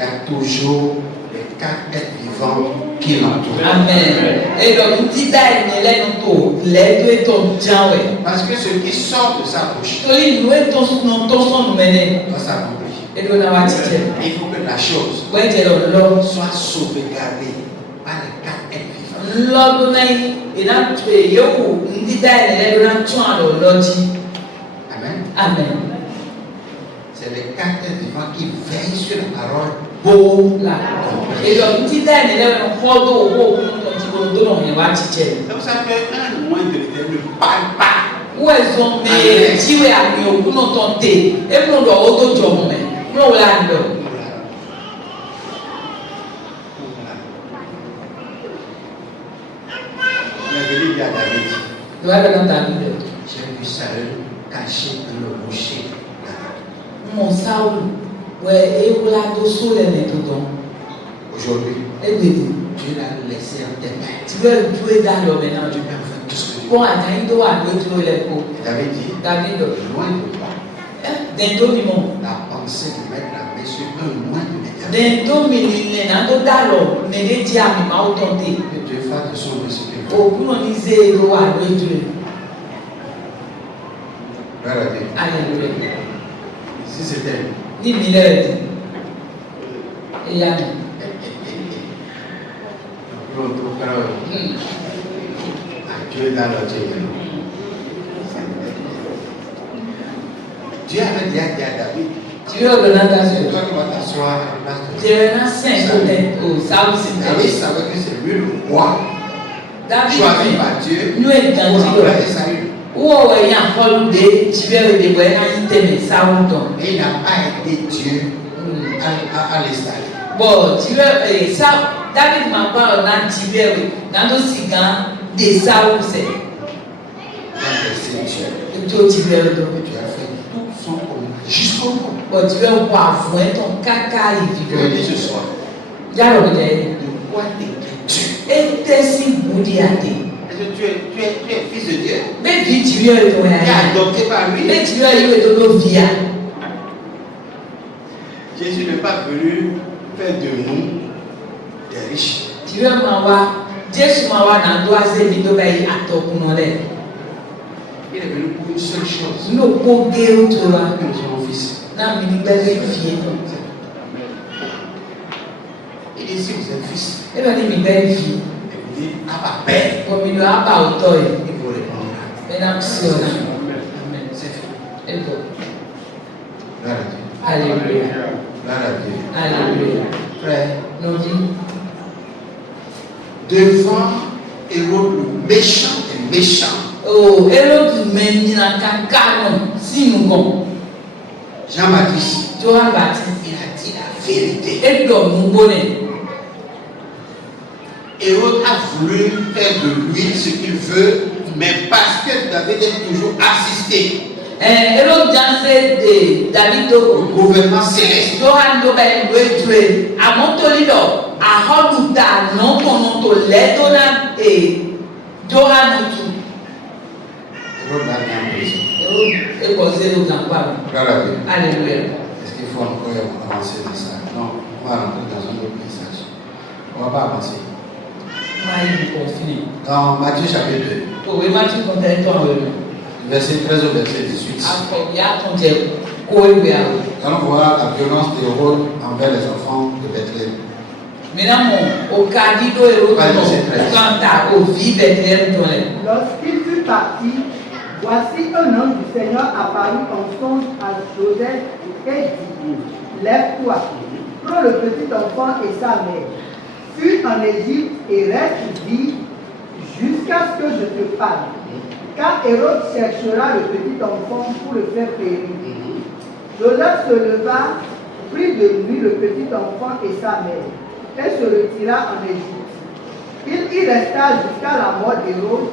Il y a toujours les quatre êtres vivants qui l'entourent. Amen. Èrò dídá ẹ̀yìn lẹ́nu tó lẹ́ẹ̀dọ́ ètò jáwẹ̀. Parce que ce qui sort de sa bouche Torí ìlú ètò tó sọ̀nù mẹ́lẹ̀. doit s'accomplir. Èrò náà wá jíjẹ. Il faut que la chose Wẹ́jẹ̀ lọ. soit sauvegardée par les quatre êtres vivants. Lọ́dún náà iná yòówù dídá ẹ̀lẹ́dọ́ náà tún àlọ́ lọ́jí. Amen. Amen. C'est les quatre êtres vivants qui veillent sur la parole. Bó la èdò dídá ẹ̀lẹ́dọ́ náà fọ́dọ̀ owó òkun tó ti gbogbo náà yẹn wá jíjẹ. Donc ça fait un loin de l'Éternel ne parle pas. Wọ́n ẹ̀sọ́ mẹ́ẹ̀ jíwé àmì òkun náà tó ń tè ébùnú lọ ó tó jọ mọ̀ mẹ́ ní òun là ń lọ. On est venu dire à David, Ìwà bẹ̀rẹ̀ náà dàbí rẹ̀. j'ai vu Saül caché dans le rocher. Mọ̀ sáwù wẹ̀ ewúrẹ́ tó sólẹ̀ ní tó tán. Aujourd'hui, Ẹgbẹ̀dì Dieu l'a laissé en tes mains. tìwẹ́ dúró dá lọ mẹ́ náà. Tu peux en faire tout ce que tu Kó veux. àtàyìn tó wà lójú rẹ̀ kó. Et David dit, Dàbí lọ. loin de toi, Dẹ̀ntó mi mọ̀. la pensée de mettre la main sur un loin de l'Éternel. Dẹ̀ntó mi nílẹ̀ náà tó dá lọ mẹ́lẹ́ jẹ́ àmì máa ó tán tè. Que Dieu fasse de son de ce qu'il veut. Òkú náà ní zé ló wà lójú rẹ̀. Gloire à Dieu. Alléluia. Si c'était Ní mi lẹ́rẹ̀ dì. Ẹ̀yà mi. l'autre frère, Dieu est dans le Dieu. Dieu avait déjà dit à David, Tìwẹ́ ọ̀dọ̀ náà dá sí c'est o. toi qui vas t'asseoir à la place de Dieu. Jẹ̀rẹ̀ náà sẹ́yìn tó tẹ̀ o sáwù sí David tẹ̀. savait que c'est lui le roi Dábì choisi par Dieu nú ẹ̀gbọ́n pour tí lọ. remplacer Saül. Wọ́n wọ̀ ẹ̀yìn àkọlù dé tìwẹ́ òde wẹ̀ náà yí tẹ̀mẹ̀ sáwù tán. Mais il n'a pas aidé Dieu à l'installer. Bọ̀ tìwẹ́ sáwù Dábì máa bá ọ̀ náà tìwẹ́ wẹ̀ náà tó sì gan dé sáwù sẹ̀. Il a laissé Dieu. Ètò tìwẹ́ ọ̀dọ̀. Et Dieu a fait tout son commandement. jusqu'au bout. But tu veux voir voir ton caca Je vais dire ce soir, Jalo de de quoi t'es-tu? et t'es si boudi à t'es. Est-ce que tu es fils de Dieu? Mais vite tu veux ton Tu es adopté par lui? mais tu veux aller de nos vies. Jésus n'est pas venu faire de nous des riches. Tu veux m'avoir Jésus m'avoir dans toi c'est vite de payer à toi pour nous aller. Il est venu pour une seule chose. Nous poguer au toi. Que nous sommes fils. Na mini belle fille. Il dit si vous êtes fils, Et là ni belle fille. et vous dites Abba Père, Comme il a pas autant. il vous répondra. Mesdames et sœurs. Amen. C'est fait. Et bon. Gloire à Dieu. Alléluia. Gloire à Dieu. Alléluia. Frère, Nous dit devant Hérode le méchant des méchants, oh, Hérode mène na canon si nous bon. Jean-Baptiste, Johann Baptiste il a dit la vérité. et donc nous bonnet. Hérode a voulu faire de lui ce qu'il veut, mais parce que David est toujours assisté Hérode dansé de David au do gouvernement céleste. Johann do ben tuer à Montolido à Holuta non ton to letona et Johann tout. Hérode l'a mis en prison. Hérode est posé au grand pas. Gloire à Dieu. Alléluia. Est-ce qu'il faut encore avancer dans ça? Non, on va rentrer dans un autre message. On ne va pas avancer. Maï confine. Dans Matthieu chapitre 2, Pour le match contre toi verset 13 au verset 18, après il y a ton Dieu quoi il y a. nous allons voir la violence d'Hérode envers les enfants de Bethléem. Maintenant, au Cadido et au Canta, au vie Bethléem, Lorsqu'il fut parti, voici un homme du Seigneur apparut en songe à Joseph et dit, lève-toi, prends le petit enfant et sa mère, fuis en Égypte et reste vie jusqu'à ce que je te parle. Car Hérode cherchera le petit enfant pour le faire périr. Joseph se leva, prit de lui le petit enfant et sa mère, et se retira en Égypte. Il y resta jusqu'à la mort d'Hérode,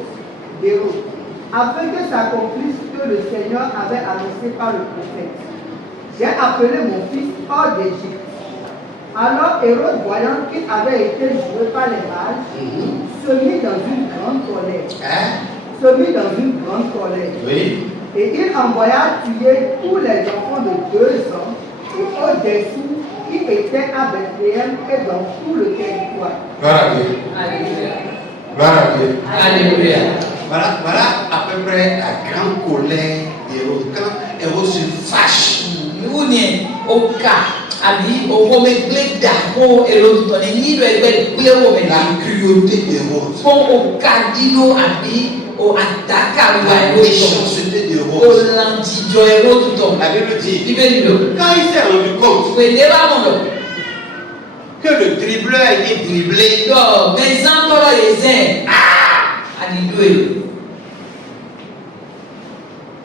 afin que s'accomplisse ce que le Seigneur avait annoncé par le prophète. J'ai appelé mon fils hors d'Égypte. Alors Hérode, voyant qu'il avait été joué par les mages, se mit dans une grande colère. Oui. Et il envoya tuer tous les enfants de 2 ans et au-dessous qui étaient à Bethléem et dans tout le territoire. Gloire à Dieu. Alléluia. Gloire à Dieu. Alléluia. Voilà à peu près la grande colère d'Hérode. Quand Hérode se fâche, Nous n'y au cas. Abi, au remettre d'accord et l'autre donné ni le blé la cruauté d'Hérode, font au Cadido abi au attaque à la méchanceté au d'Hérode. landijo et l'autre don. La Bible dit, Libérez-le. quand il s'est rendu compte Oui, débat que le dribbleur a été dribblé, donc mes enfants les uns adieu.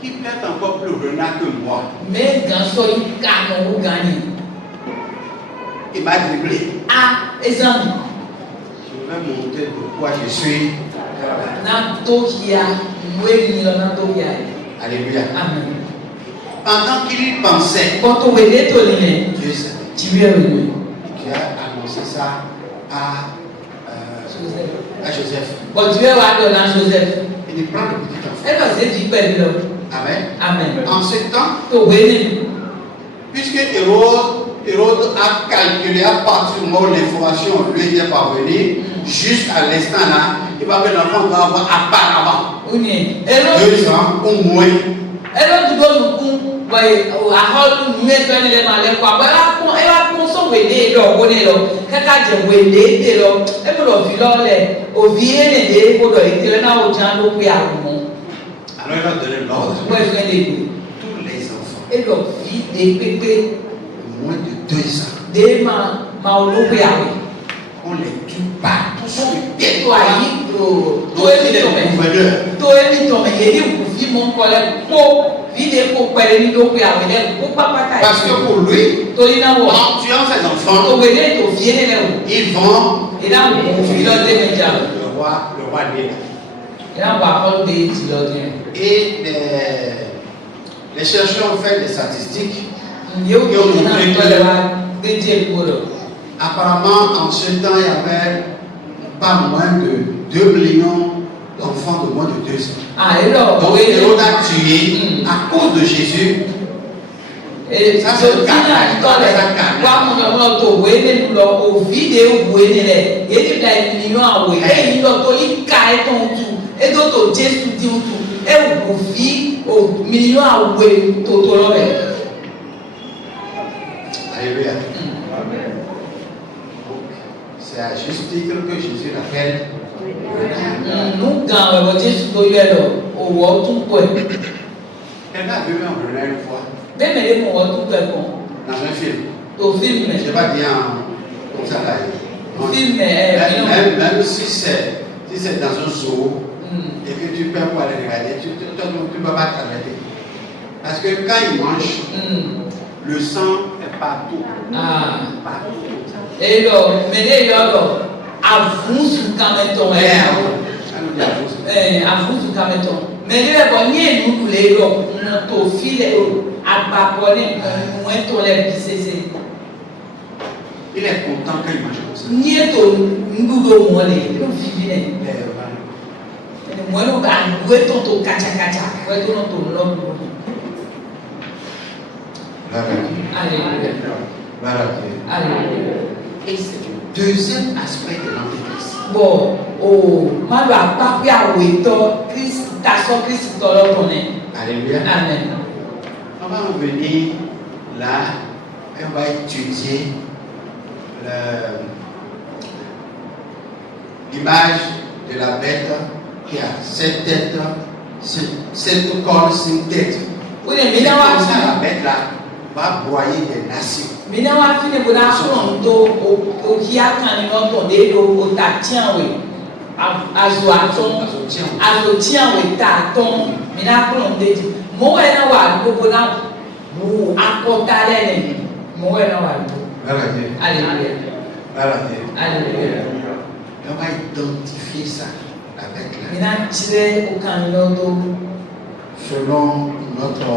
qui peut être encore plus renard que moi, Mais dans son canon vous gagnez. il m'a dribblé. Ah, exemple. Je vais montrer de quoi je suis. Nantokia, Moué Nantokia. Alléluia. Amen. Pendant qu'il y pensait, Quand on veut détourner, Dieu savait. tu veux venir. Qui a annoncé ça à Joseph. Bon, Dieu va donner Joseph. Il dit prends le petit enfant. Elle va se dire père là. Amen. Amen. En ce temps, To venir. puisque Hérode a calculé à partir du moment où l'information lui était parvenue, jusqu'à l'instant là, il va que l'enfant doit avoir apparemment Oui. Elle 2 ans au moins. Elle doit nous coup. Ouais, à hall nous mettre les malais quoi. Elle va pour son wede là, on est là. Kaka je wede de là. Elle peut le village là. Au vieux de pour le être là au temps au puis à mon. Alors il va donner l'ordre. Ouais, je vais Tous les enfants, et le vie des pépés moins de 2 ans, des ma au puis à on les tue pas. Tous sont les toi pétois. to Donc il est le gouverneur. to emi to me yedi ku fi mon collègue ko vide ko pere ni do ku ya wele ko papa ta. Parce que pour lui, To ina wo en tuant ses to enfants, wele to vie ne le. ils vont. Ina wo fi lo de me ja. Le roi né là. Ina wa hol de ti lo de. Et Les chercheurs ont fait des statistiques. Yóò kí náà tọ́lẹ̀ wá gbé díẹ̀ kúrò. Apparemment, en ce temps, il y avait pas moins de 2 millions d'enfants de moins de 2 ans. Donc, Hérode a tué à cause de Jésus. Ça, c'est le carnage. Wa mọ̀nyọ̀mọ̀ tó wé ní lọ òfin de wé ní lẹ̀ èyí da ìpinnu àwẹ̀ èyí lọ tó yí ká ẹ̀ tó ń tu ètò tó Jésù ti ń tu ẹ̀ òfin mílíọ̀nù àwẹ̀ tó tó lọ rẹ̀. Alléluia. C'est à juste titre que Jésus l'appelle. Nous gagnons Jésus tó yẹ lọ òwò tún pọ̀ ẹ̀. Quelqu'un a vu un renard une fois Bẹ́ẹ̀ mẹ́lẹ́ mọ̀ wọ́n tún pẹ̀ kàn. dans un film. Tó fíìmù Je rẹ̀. n'ai pas dit comme ça là. Fíìmù ẹ̀ Même si c'est dans un zoo et que tu peux pas aller regarder, tu ne peux pas t'arrêter. Parce que quand il mange, le sang est partout. Partout. Et là, mais là, avance quand même ton avance quand même ton. Mais là, bon, ni nous les là, notre fil abaponné, moins ton les BCC. Il est content quand il mange comme ça. Ni ton nous moi les nous vivons. Moi nous avons ton kacha kacha, ouais ton l'homme. Alléluia. Alléluia. Et c'est le deuxième aspect de l'Antéchrist. Bon, ma loi pas pris à ouéto, Christ, ta soeur Christ dans le connaît. Alléluia. Amen. On va revenir là et on va étudier l'image de la bête qui a 7 têtes, 7 corps, 5 têtes. Oui, Et mais comme ça, la bête là va broyer des nations. Mina wa fine bona fún tó o kí a kan ni wọ́n tó dé do o ta tiẹn we azo tiẹn we ta tọ́n mina kúrò ń déjì mo wẹ̀ náà wà gbogbo náà wò akọ́ta lẹ́nu mo wẹ̀ náà wà gbogbo. Alléluia. Alléluia. On va identifier ça, la bête là. Mina tiré o kan ni wọ́n tó. Selon notre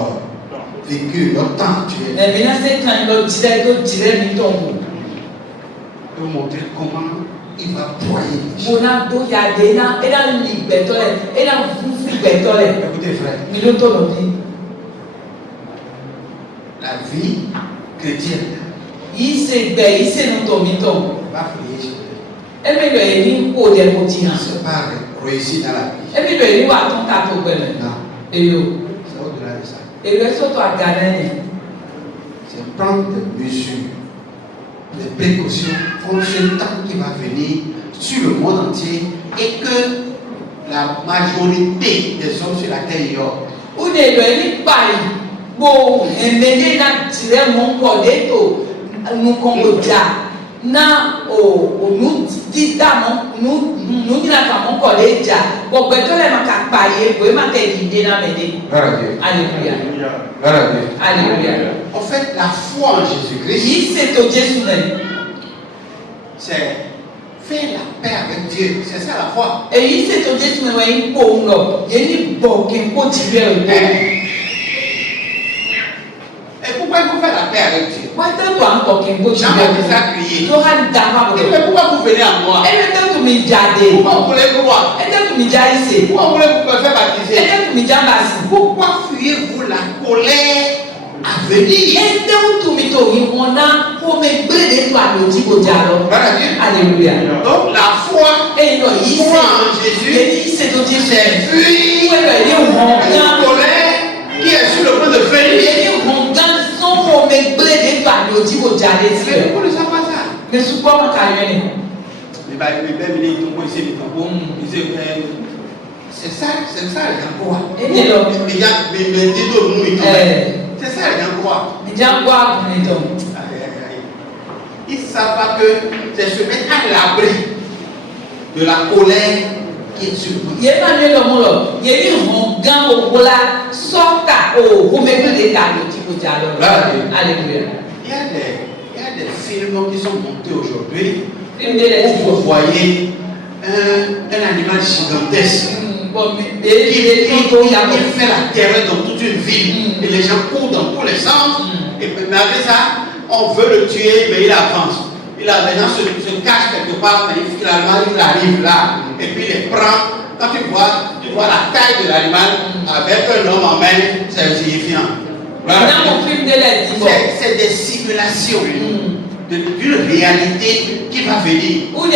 vécu, notre temps actuel. Mais mina se kan ni wọ́n tiré mi tó wò. Pour montrer comment il va broyer les gens. Mo na do ya de na e na li gbẹtọ lẹ e na fufu gbẹtọ lẹ. Écoutez frère, Mi ló tó lọ bí. la vie chrétienne Yìí ṣe gbẹ yìí ṣe nu tọ̀ mi tọ̀. va prier sur elle. Emi lọ yẹ ní kó dẹ kó ti hàn. C'est pas réussir dans la vie. Emi lọ yẹ ní wà tó ń ta tó gbẹlẹ. Non, Èlò c'est au-delà de ça. èlò ẹ sọ́tọ̀ àgànà ni. C'est prendre des mesures, des précautions pour ce temps qui va venir sur le monde entier et que la majorité des hommes sur la terre y ont. O de lọ yẹ ní báyìí gbò ẹ̀mẹ́lẹ́ náà tirẹ̀ mọ́ kọ̀ létò nukọ̀wé jà náà ònú dídá mọ́ nù nyina kà mọ́ kọ̀ lé jà gbọ̀gbẹ́tọ́ lẹ́ ma kà pa yé bóyá ma kẹ́ yìí dé náà mẹ́lẹ́. Alléluia. Alléluia. En fait, la foi en Jésus-Christ, Yìí ṣètò Jésù náà. c'est faire la paix avec Dieu. C'est ça la foi. Èyí ṣètò Jésù náà wọ́n yín kó ń lọ yẹn ní bọ̀ kí n kó ti bẹ́ẹ̀ wò. Et pourquoi il faut faire la paix avec Dieu? Wọ́n tẹ́ tó à ń kọ̀ kí n kó ti Jean bẹ́ẹ̀ Baptiste wò. a crié. Tó hàn dàgbà Mais bọ̀. pourquoi vous venez à moi? Ẹ tẹ́ tó mi jáde. Pourquoi vous voulez croire? Ẹ tẹ́ tó mi já ìṣe. Pourquoi vous voulez vous me faire Ẹ baptiser? tẹ́ tó mi já bàṣì. Pourquoi fuyez-vous la colère à venir? Ẹ tẹ́ tó mi tó yín wọn náà kó mi gbére tó àlòjì kò já lọ. Voilà Dieu. Alléluia. Donc la foi, Ẹyin lọ yìí ṣe. foi en Jésus, Èyí ṣètò Jésù. c'est fuir Wọ́n lọ yìí wọ̀n une gán. colère qui est sur le point de venir. Èyí wọ̀n gán sọ́kò mi gbére tó àlòjì kò já lé sí Mais ẹ̀. pourquoi ne savez pas ça? Mais support mon carrière. C'est ça les gens croient. Et alors? C'est ça les gens croient. Mais déjà quoi pour les hommes? Ils ne savent pas que c'est se mettre à l'abri de la colère qui est sur nous. Il y a pas de l'homme. Il y a eu un gang au bola sorta au remède de ta le type de Alléluia. Il y a des films qui sont montés aujourd'hui Film de où vous voyez un animal gigantesque fait la terreur dans toute une ville. Et les gens courent dans tous les sens. Et malgré ça, on veut le tuer, mais il avance. Les gens se cachent quelque part, mais finalement il arrive là. Et puis il les prend. Quand tu vois la taille de l'animal avec un homme en main, c'est insignifiant. Voilà. C'est des simulations d'une réalité qui va venir. Quand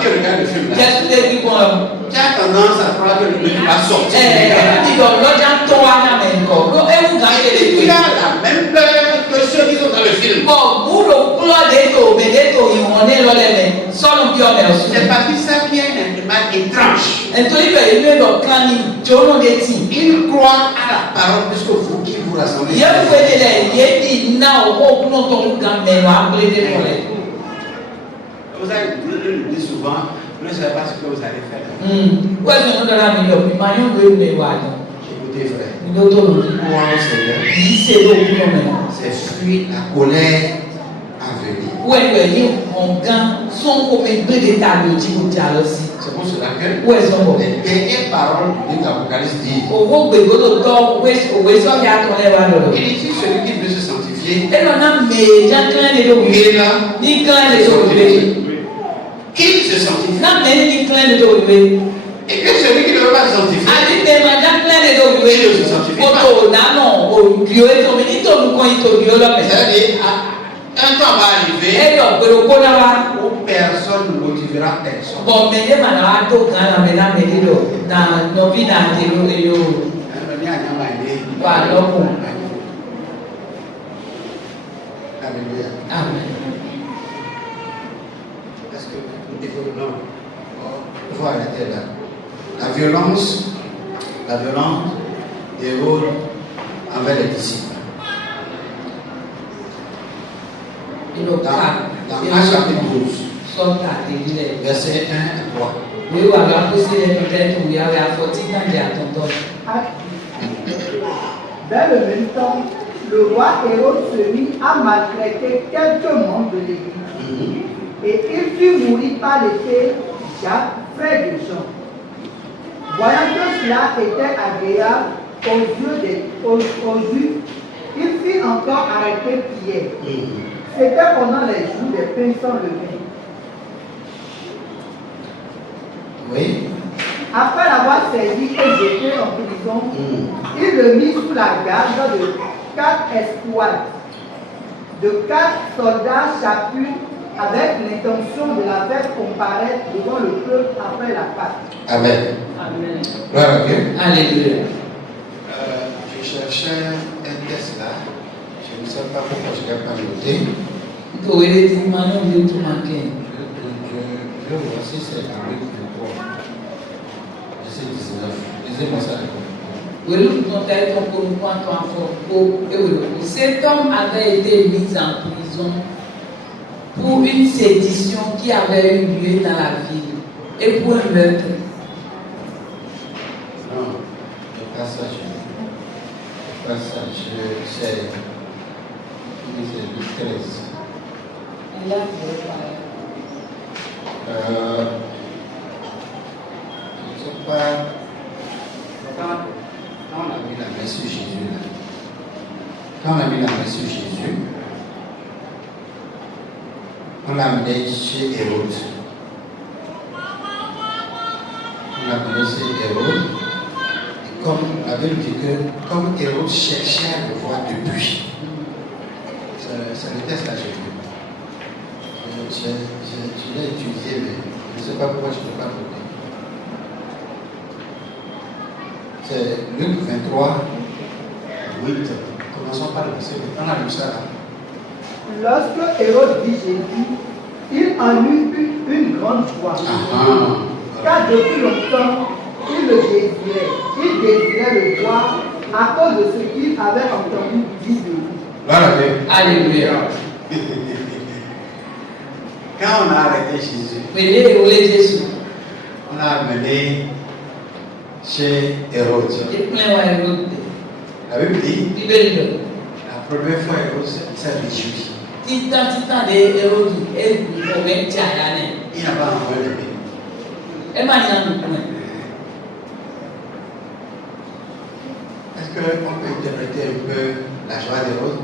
tu regardes le film là, tu as tendance à croire que le film va sortir. Tu as la même peur que ceux qui sont dans le film. C'est parce que ça qui est un animal étrange. Il croit à la parole plus que vous qui vous rassemblez. Vous allez le dire souvent, vous ne savez pas ce que vous allez faire. Écoutez, frère. Croire au Seigneur, c'est fuir la colère à venir. C'est pour cela que les dernières paroles du livre d'Apocalypse disent il dit celui qui veut se sanctifier, il là, qu'il se sanctifie. Et que celui qui ne veut pas se sanctifier, il ne se sanctifie pas. C'est-à-dire, un temps va arriver où personne ne motivera personne. Alléluia. Amen. Est-ce que il faut non? Il faut arrêter là. La violence déroule envers les disciples. Dans Actes chapitre 12, verset 1 à 3. Dans le même temps, le roi Hérode se mit à maltraiter quelques membres de l'Église. Et il fut mouru par l'épée Jacques, frère de Jean. Voyant que cela était agréable aux Juifs, il fit encore arrêter Pierre. C'était pendant les jours des pains sans levain. Oui. Après l'avoir saisi et jeté en prison, il le mit sous la garde de 4 escouades, de 4 soldats chacune, avec l'intention de la faire comparaître devant le peuple après la Pâque. Amen. Amen. Gloire à Dieu. Alléluia. Je cherchais un test là. Je ne sais pas pourquoi je n'ai pas noté. Je vais voir si c'est dans Luc 23. Verset 19. Lisez-moi ça. Cet homme avait été mis en prison pour une sédition qui avait eu lieu dans la ville et pour un meurtre. Non, le passage, c'est Luc 13. Il a fait Je ne sais pas. Quand on a mis la main sur Jésus, là, quand on a mis la main sur Jésus, on l'a amené chez Hérode. On l'a amené chez Hérode. Et comme la Bible dit que, comme Hérode cherchait à le voir depuis, c'est le test là, j'ai vu. Je l'ai étudié, mais je ne sais pas pourquoi je ne peux pas noter. C'est Luc 23, 8. Commençons par le verset 8. On a lu ça là. Lorsque Hérode vit Jésus, il en eut une grande joie. Car depuis longtemps, il le désirait. Il désirait le voir à cause de ce qu'il avait entendu dire de lui. Voilà, bien. Alléluia. Quand on a arrêté Jésus, on l'a amené chez Hérode. La Bible dit, la première fois Hérode s'est réjoui. Il n'a pas envoyé le Est-ce qu'on peut interpréter un peu la joie d'Hérode?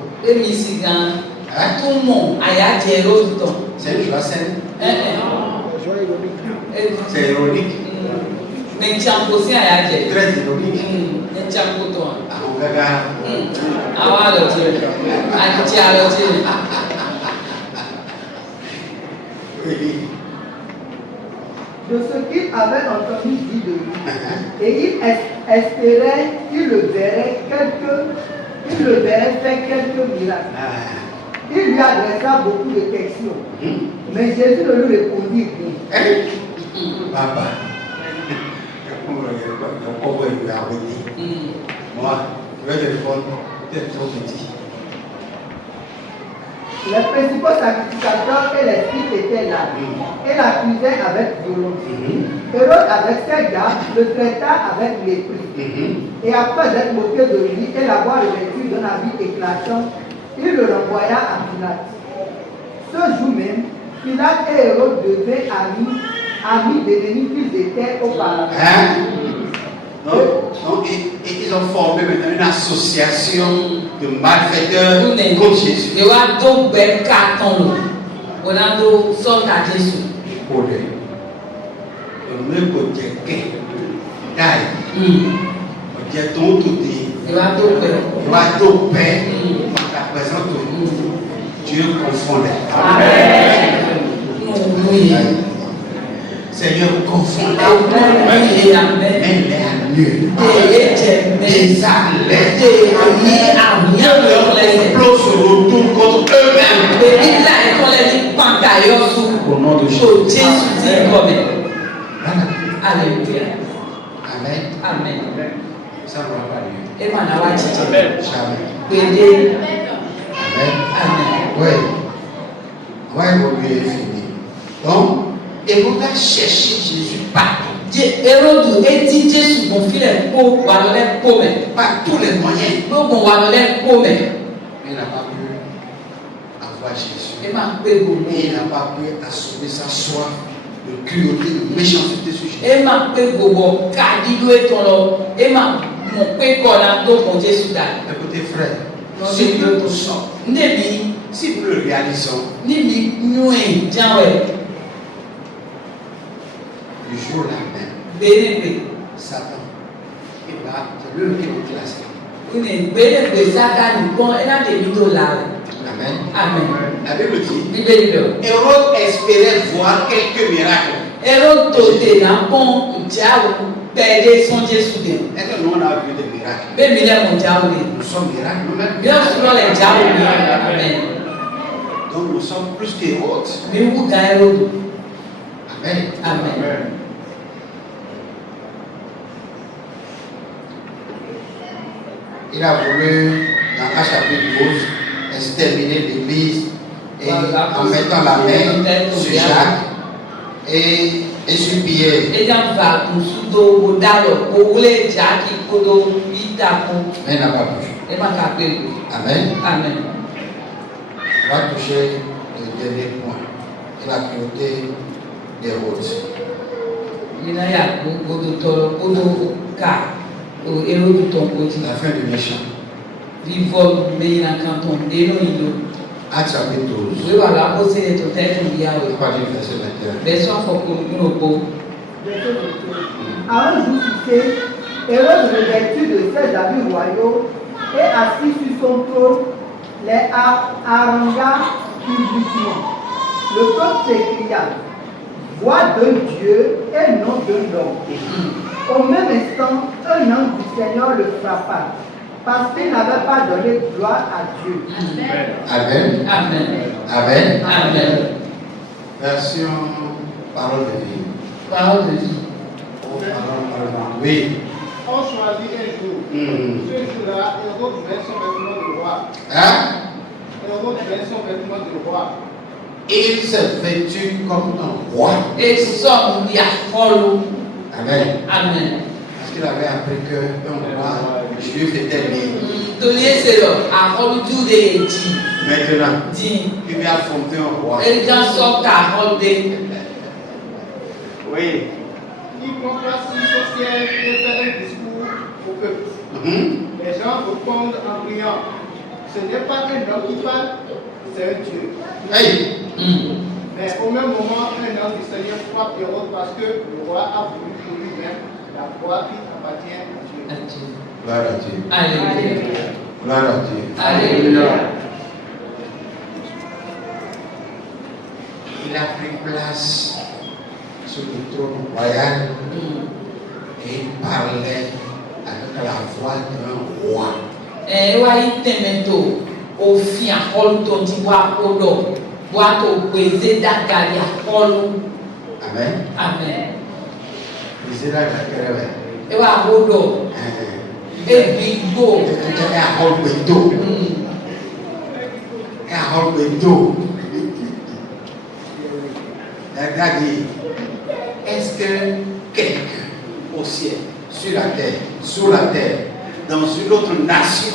C'est une joie saine. C'est ironique. Très ironique. On regarde. Oui. De ce qu'il avait entendu dire de lui. Et il espérait qu'il le verrait faire quelques miracles. Il lui adressa beaucoup de questions. Mais Jésus ne lui répondit rien. Papa, pourquoi il lui a dit? Moi, je vais répondre, peut-être trop petit. Les principaux sacrificateurs et les scribes étaient là et l'accusaient avec violence. Hérode, avec ses gardes, le traita avec mépris. Et après être moqué de lui et l'avoir revêtu d'un habit éclatant, il le renvoya à Pilate. Ce jour même, Pilate et Hérode devaient amis d'ennemis qu'ils étaient auparavant. Donc, ils ont formé maintenant une association de malfaiteurs contre Jésus. Dieu confondait. Seigneur, confondez. Mets-les à nu. Les arlètes. Leur complot se retourne contre eux-mêmes. Au nom de Jésus. Alléluia. Amen. Amen. Ça ne va pas mieux. Jamais. Amen. Amen. Oui. On va évoluer et finir. Donc, Hérode a cherché Jésus partout. Par tous les moyens. Mais il n'a pas pu avoir Jésus. Et il n'a pas pu assouvir sa soif de cruauté, de méchanceté sur Jésus. Écoutez, frère, si nous sommes, si nous le réalisons, du jour là même, Satan, il va, c'est lui qui nous classe. Amen. Amen. La Bible dit, Hérode espérait voir quelques miracles. Est-ce que nous on a vu des miracles? Nous sommes miracles nous-mêmes. Donc nous sommes plus qu'Hérode. Amen. Amen. Il a voulu, dans Actes chapitre 12, exterminer l'église et en mettant la main sur Jacques et sur Pierre. Mais il n'a pas pu. Amen. Amen. On va toucher le dernier point, la cruauté d'Hérode. La fin du méchant. Actes chapitre 12. Pas du verset 21. À un jour fixé, Hérode, revêtu de ses habits royaux et assis sur son trône, les harangua publiquement. Le peuple s'écria: voix d'un Dieu et non d'un homme. Au même instant, un ange du Seigneur le frappa, parce qu'il n'avait pas donné gloire à Dieu. Amen. Amen. Amen. Amen. Version parole de vie. Parole de vie. Parole. Oui. On choisit un jour. Ce jour-là, Hérode met son vêtement de roi. Hein? Hérode met son vêtement de roi. Il s'est vêtu comme un roi. Et somme y a follow. Amen. Amen. Parce qu'il avait appris qu'un roi juif était né. Tony c'est le arôme du de dit. Maintenant, Dit. il vient affronter un roi. Et dans son arôme de. Oui. Il prend place sociale et fait un discours au peuple. Les gens répondent en priant. Ce n'est pas un homme qui parle, c'est un Dieu. Hey. Mais au même moment, un homme du Seigneur frappe Hérode parce que le roi a voulu pour lui-même la gloire qui appartient à Dieu. Gloire à Dieu. Alléluia. Gloire à Dieu. Alléluia. Il a pris place sur le trône royal et il parlait avec la voix d'un roi. Wa itemento ofia holu to di wa odo wa to pese dagari holu. Amen. Amen. C'est là que E wa odo e bigbo. Est-ce que quelqu'un au ciel, sur la terre, sous la terre, dans une autre nation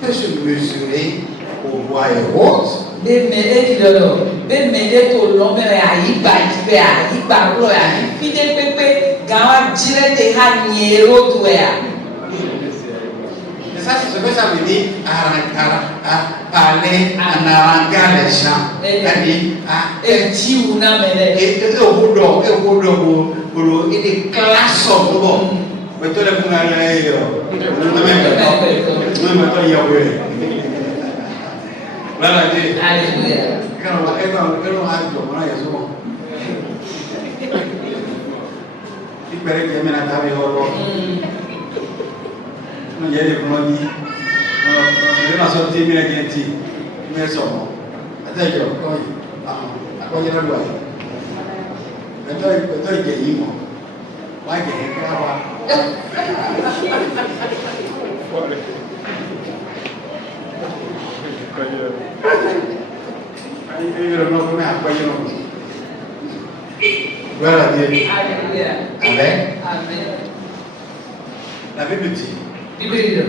peut se mesurer au roi Hérode? Bemele di lolo, bemele to lomere ayiba jibe ayiba lo ya fide pepe gawa jire te ha nyero to ya. Ça, c'est ce que ça veut dire parler en haranguant les gens. C'est-à-dire, E ji una mele. il est classe au mais toi, les Alléluia. Gloire à Dieu. Alléluia. Amen. Amen. La Bible dit, Bible.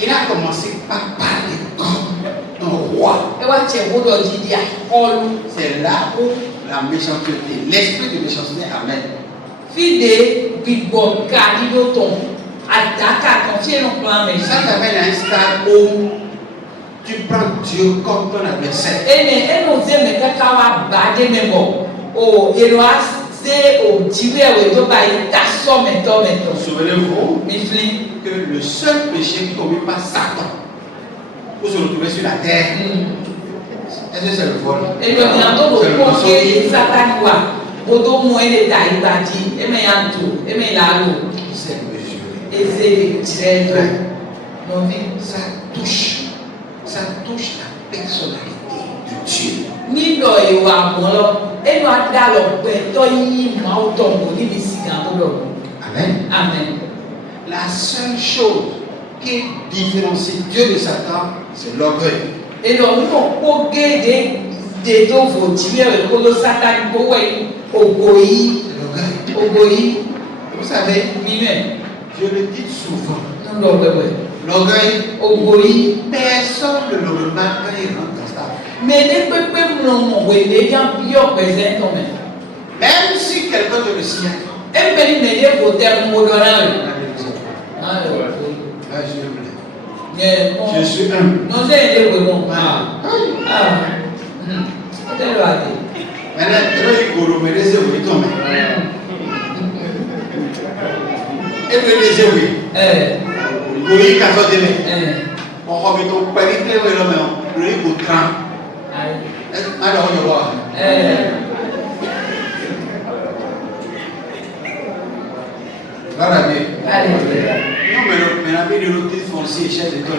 il a commencé par parler comme un roi. E wa che wodo ji dia holu. C'est là où la méchanceté, l'esprit de méchanceté amène. Fide bigbo gadi do ton adaka kan fi no plan me. Ça t'amène à un stade où tu prends Dieu comme ton adversaire. Eno zeme kaka wa bade membo. O ero ase o jiwe we do ba ita so mento. Souvenez-vous Mifli. que le seul péché commis par Satan pour se retrouver sur la terre, est-ce que c'est le vol? E yo na to C'est le ko ke mensonge. Satan wa. Bodo mo ele dai baji. E me yantu. E me lalo. C'est mesuré. Eze tirendo. Non vi. Ça touche la personnalité de Dieu. Nílò ìwà àmọ́lọ́ ẹnu adálọ̀ pẹ̀tọ́ yíyí máa ń tọ̀gbọ̀ níbi sìgá tó lọ. Amen. Amen. La seule chose qui différencie Dieu de Satan, c'est l'orgueil. Èlò nínú kó géde dèdó vòjìlẹ̀ rẹ̀ kó ló sátani gbówó ògbò yìí. C'est l'orgueil. Ògbò yìí. Vous savez, Mímẹ̀ je le dis souvent, nínú ọ̀gbẹ̀wẹ̀. l'orgueil, Ògbò yìí. personne ne le remarque quand il rentre dans ça. Mèdè pépé mlọmọ wèlé yá bí ọ̀pẹ̀sẹ̀ tọ̀mẹ̀. Même si quelqu'un te le signale, Ebe ni mèdè kò tẹ mú dọ́là rẹ̀. je suis humble. Nọ́sẹ̀ yẹn lè wé mọ́. Ọ̀tẹ̀ lọ àdé. Maintenant, il faut remettre ses oui, toi, mais. Et le désir, oui. Oui, qu'à toi, demain. On remet ton père, il est là, mais il faut 30. Alors, on va. Voilà, mais. Non, mais la vie de l'autre foncier, chef de toi,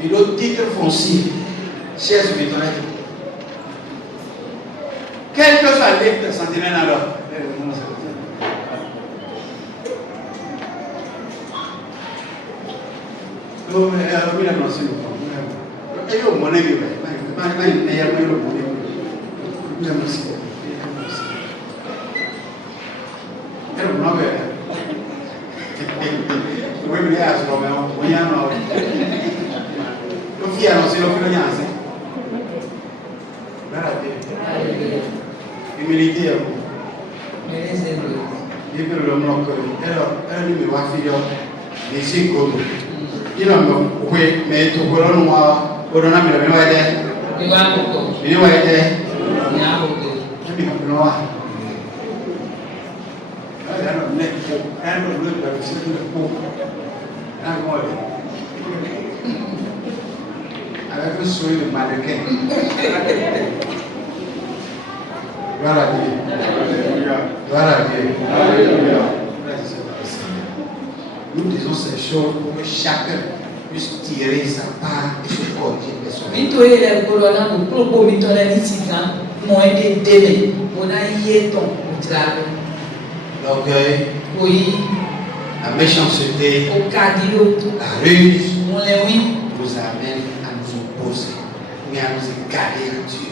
mais l'autre titre foncier, chef de toi, quel que soit l'acte sentinelle alors. Non, mais oui, la notion. Et yo, mon ami, Oui, mais il y a ce moment, il y a un autre. Le fils a annoncé le fils. Humilité à vous. Il peut le nom que elle me va faire des sécours. Il a me mais tout le monde a on a mis le noir d'air. Il va aider. Il a le noir. Avec le sourire de mannequin. Gloire à Dieu. Gloire à Dieu. Nous disons ces choses pour que chacun puisse tirer sa part et se corriger l'orgueil, la méchanceté, la ruse nous amène à nous opposer, mais à nous égarer à Dieu.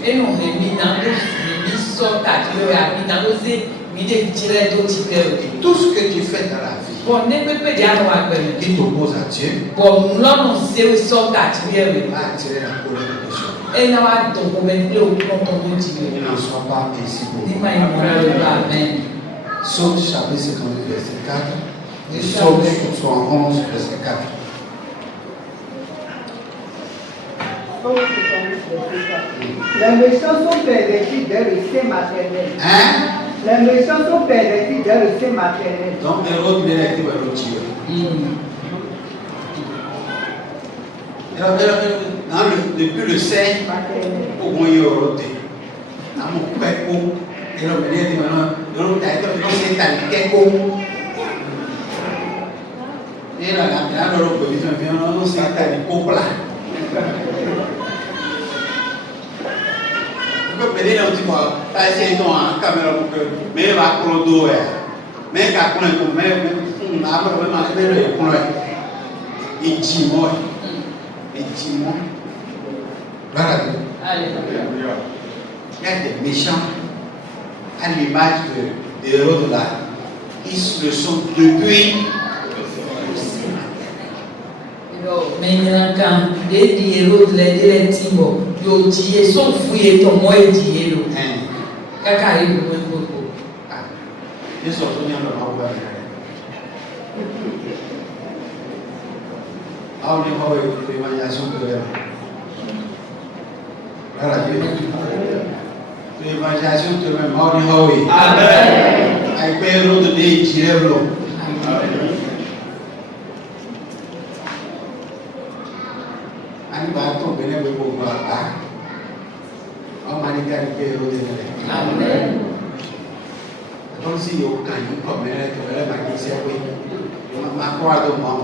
Tout ce que tu fais dans la vie qui t'oppose à Dieu va attirer la colère de Dieu. Il n'en soit pas ainsi pour vous. Amen. Psaume chapitre 58, verset 4 et Psaume 71, verset 4. Les méchants sont pervertis dès le sein maternel. Hein? Les méchants sont pervertis dès le sein maternel. Donc, l'autre est depuis le sein, au moins il y a roté. À mon père, et l'homme dit maintenant, l'autre a été c'est un quelque. Et là, l'autre peut dire, non, c'est un couple là. Je peux péder dans le petit mois, t'as essayé ton caméra pour que, mais il va prendre l'eau, mais il va prendre l'eau, mais il va prendre l'eau, il dit moi. Et dis-moi, voilà, il y a des méchants à l'image de Hérode là, ils le sont depuis. Mais quand des Hérode les Timbo, ils disent sont fouillés ton moi et dit Hérode. Kaka est beaucoup. Ils sont tous dans le monde. Ah, on est l'évaluation de l'homme. Voilà, l'évaluation de l'homme. Ah, on est Amen. Avec Pedro de Dieu, Ani va tomber dans le pouvoir. On m'a dit qu'il y a Pedro de Dieu. Amen. Comme si on gagne comme elle m'a dit c'est oui. Ma croix de moi.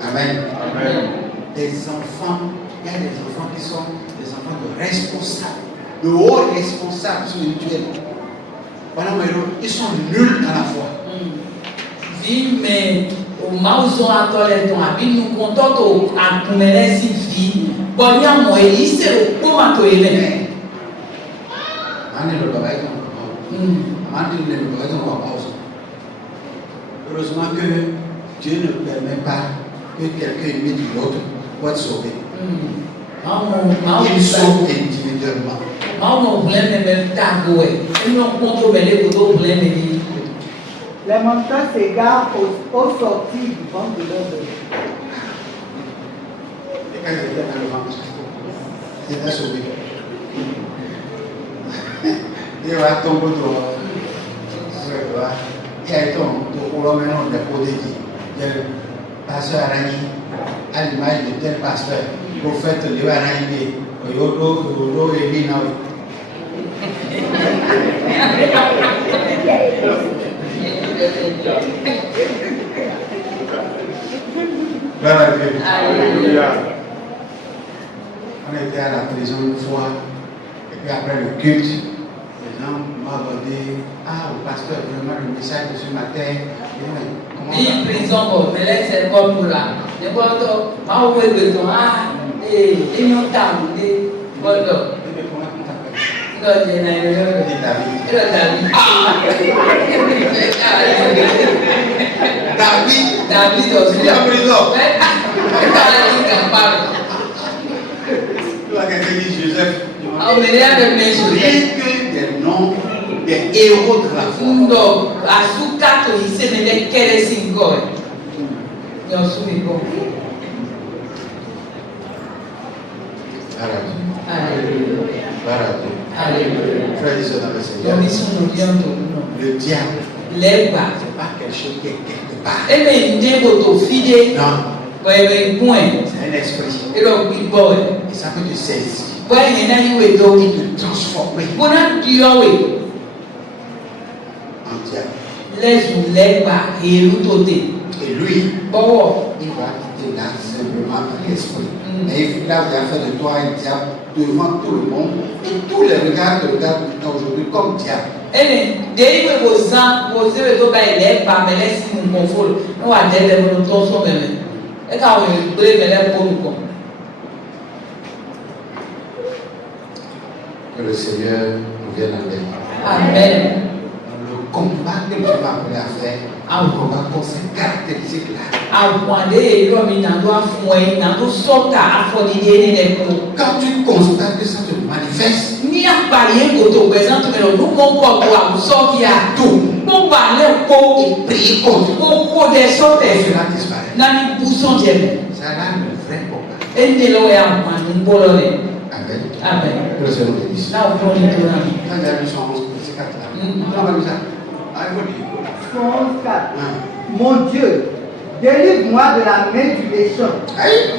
Amen. Amen. Des enfants, il y a des enfants qui sont des enfants de responsables, de hauts responsables spirituels. Voilà, ils sont nuls à la foi. Oui, mais au maison à toi les temps, nous comptons à coumer si vie. Bon, il y a moi, il sait comment tu es. Heureusement que Dieu ne permet pas que quelqu'un imite l'autre pour être sauvé. Il sauve individuellement. Les menteurs s'égarent au sortir du ventre de leur bébé. Et quand ils étaient dans le ventre, ils étaient sauvés. Il va tomber il y a été au maintenant de Podéki. Il y a le pasteur Arani, à l'image de tel pasteur, prophète Léo Arani, Yodo et Linaoui. Alléluia. On était à la prison une fois, et puis après le culte, les gens m'ont dit, ah, au pasteur, vraiment le message de ce matin. Oui, prison, mais là c'est comme pour là. Je vois que ma oué de ton ah, et nous t'avons dit, bon, David. David aussi. Il est en prison. Il va aller dans Paris. Tu vois quelqu'un dit Joseph. Ah, mais il y a des messieurs. Rien que des noms des héros de la foi. Ndo asuka to isemele kere singo. Yosu ibo. Alléluia. Alléluia. Frères et sœurs dans le Seigneur, Nous sommes lions de nous. le diable, Leba. c'est pas quelque chose qui est quelque part. Ebe ndebo to fide. Non, Bwebe point. c'est un esprit. Elo bibo. Et ça peut te saisir, Bwe na iwe do. te transformer Bona diyowe. en diable. Lezu leba elutote. Et lui, Bowo. il va quitter là simplement par l'esprit. Et il va faire de toi un diable devant tout le monde. Et tous les regards te regardent aujourd'hui comme diable. Ene deiwe bozan bozewe do ba ile pa mele si mu konfol. No wa dele mo to so meme. E ka wo gbe mele ko mu ko. Que le Seigneur nous vienne en aide. Amen. Le combat que Dieu m'a appelé à faire, un combat pour ces caractéristiques-là. Akwande ero mi na do afun na do sota afodide ni le ko. Quand tu constates que ça te manifeste, Ni apaye ko to present me lo mo ko to abuso ki a tout, mo ba le ko et prier contre, ko de sote cela disparaît. na ni buson je. Ça là le vrai combat. Ende lo ya ma ni bolo le. Amen. Amen. Que le Seigneur nous bénisse. Na o to ni to na. Quand il y a eu son 11, c'est 4 là. On va dire ça. Ah, il faut dire. Psaume 4. Hein. Mon Dieu, délivre-moi de la main du méchant. Aïe.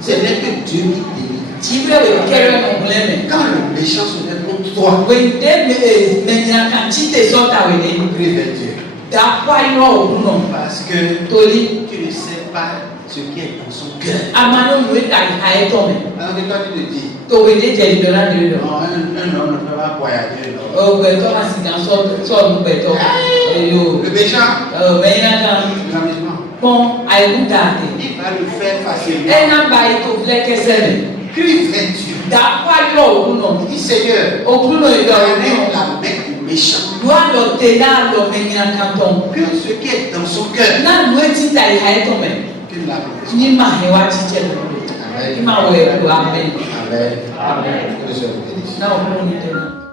Ce n'est que Dieu qui délivre. Tibre we kere no bleme. Quand le méchant se met contre toi, We de me nya kan chite sota we le. prie vers Dieu. Da kwa yo no. Parce que Toli tu ne sais pas ce qui est dans son cœur. amano we ta ha e to me. Alors que toi tu te dis, To we de je libera de lo. non, un homme ne peut pas voyager. Non. O we to na si kan so mu be to. Yo. Le méchant, Me nya kan l'amusement, bon ay kuta te. il va le faire facilement. E na ba ito fleke sebe. Crie vers Dieu. Da kwa yo no. Dis Seigneur, O kuno e do enlève no. la main du méchant. Doa lo te na lo me nya kan to. Que ce qui est dans son cœur, Na no eti ta ha e to me. qu'il la manifeste. Ni ma he wa chiche lo. Ni Amen. ma we lo amen. Amen. Amen. Que le Seigneur nous bénisse. Na o kuno ni te na.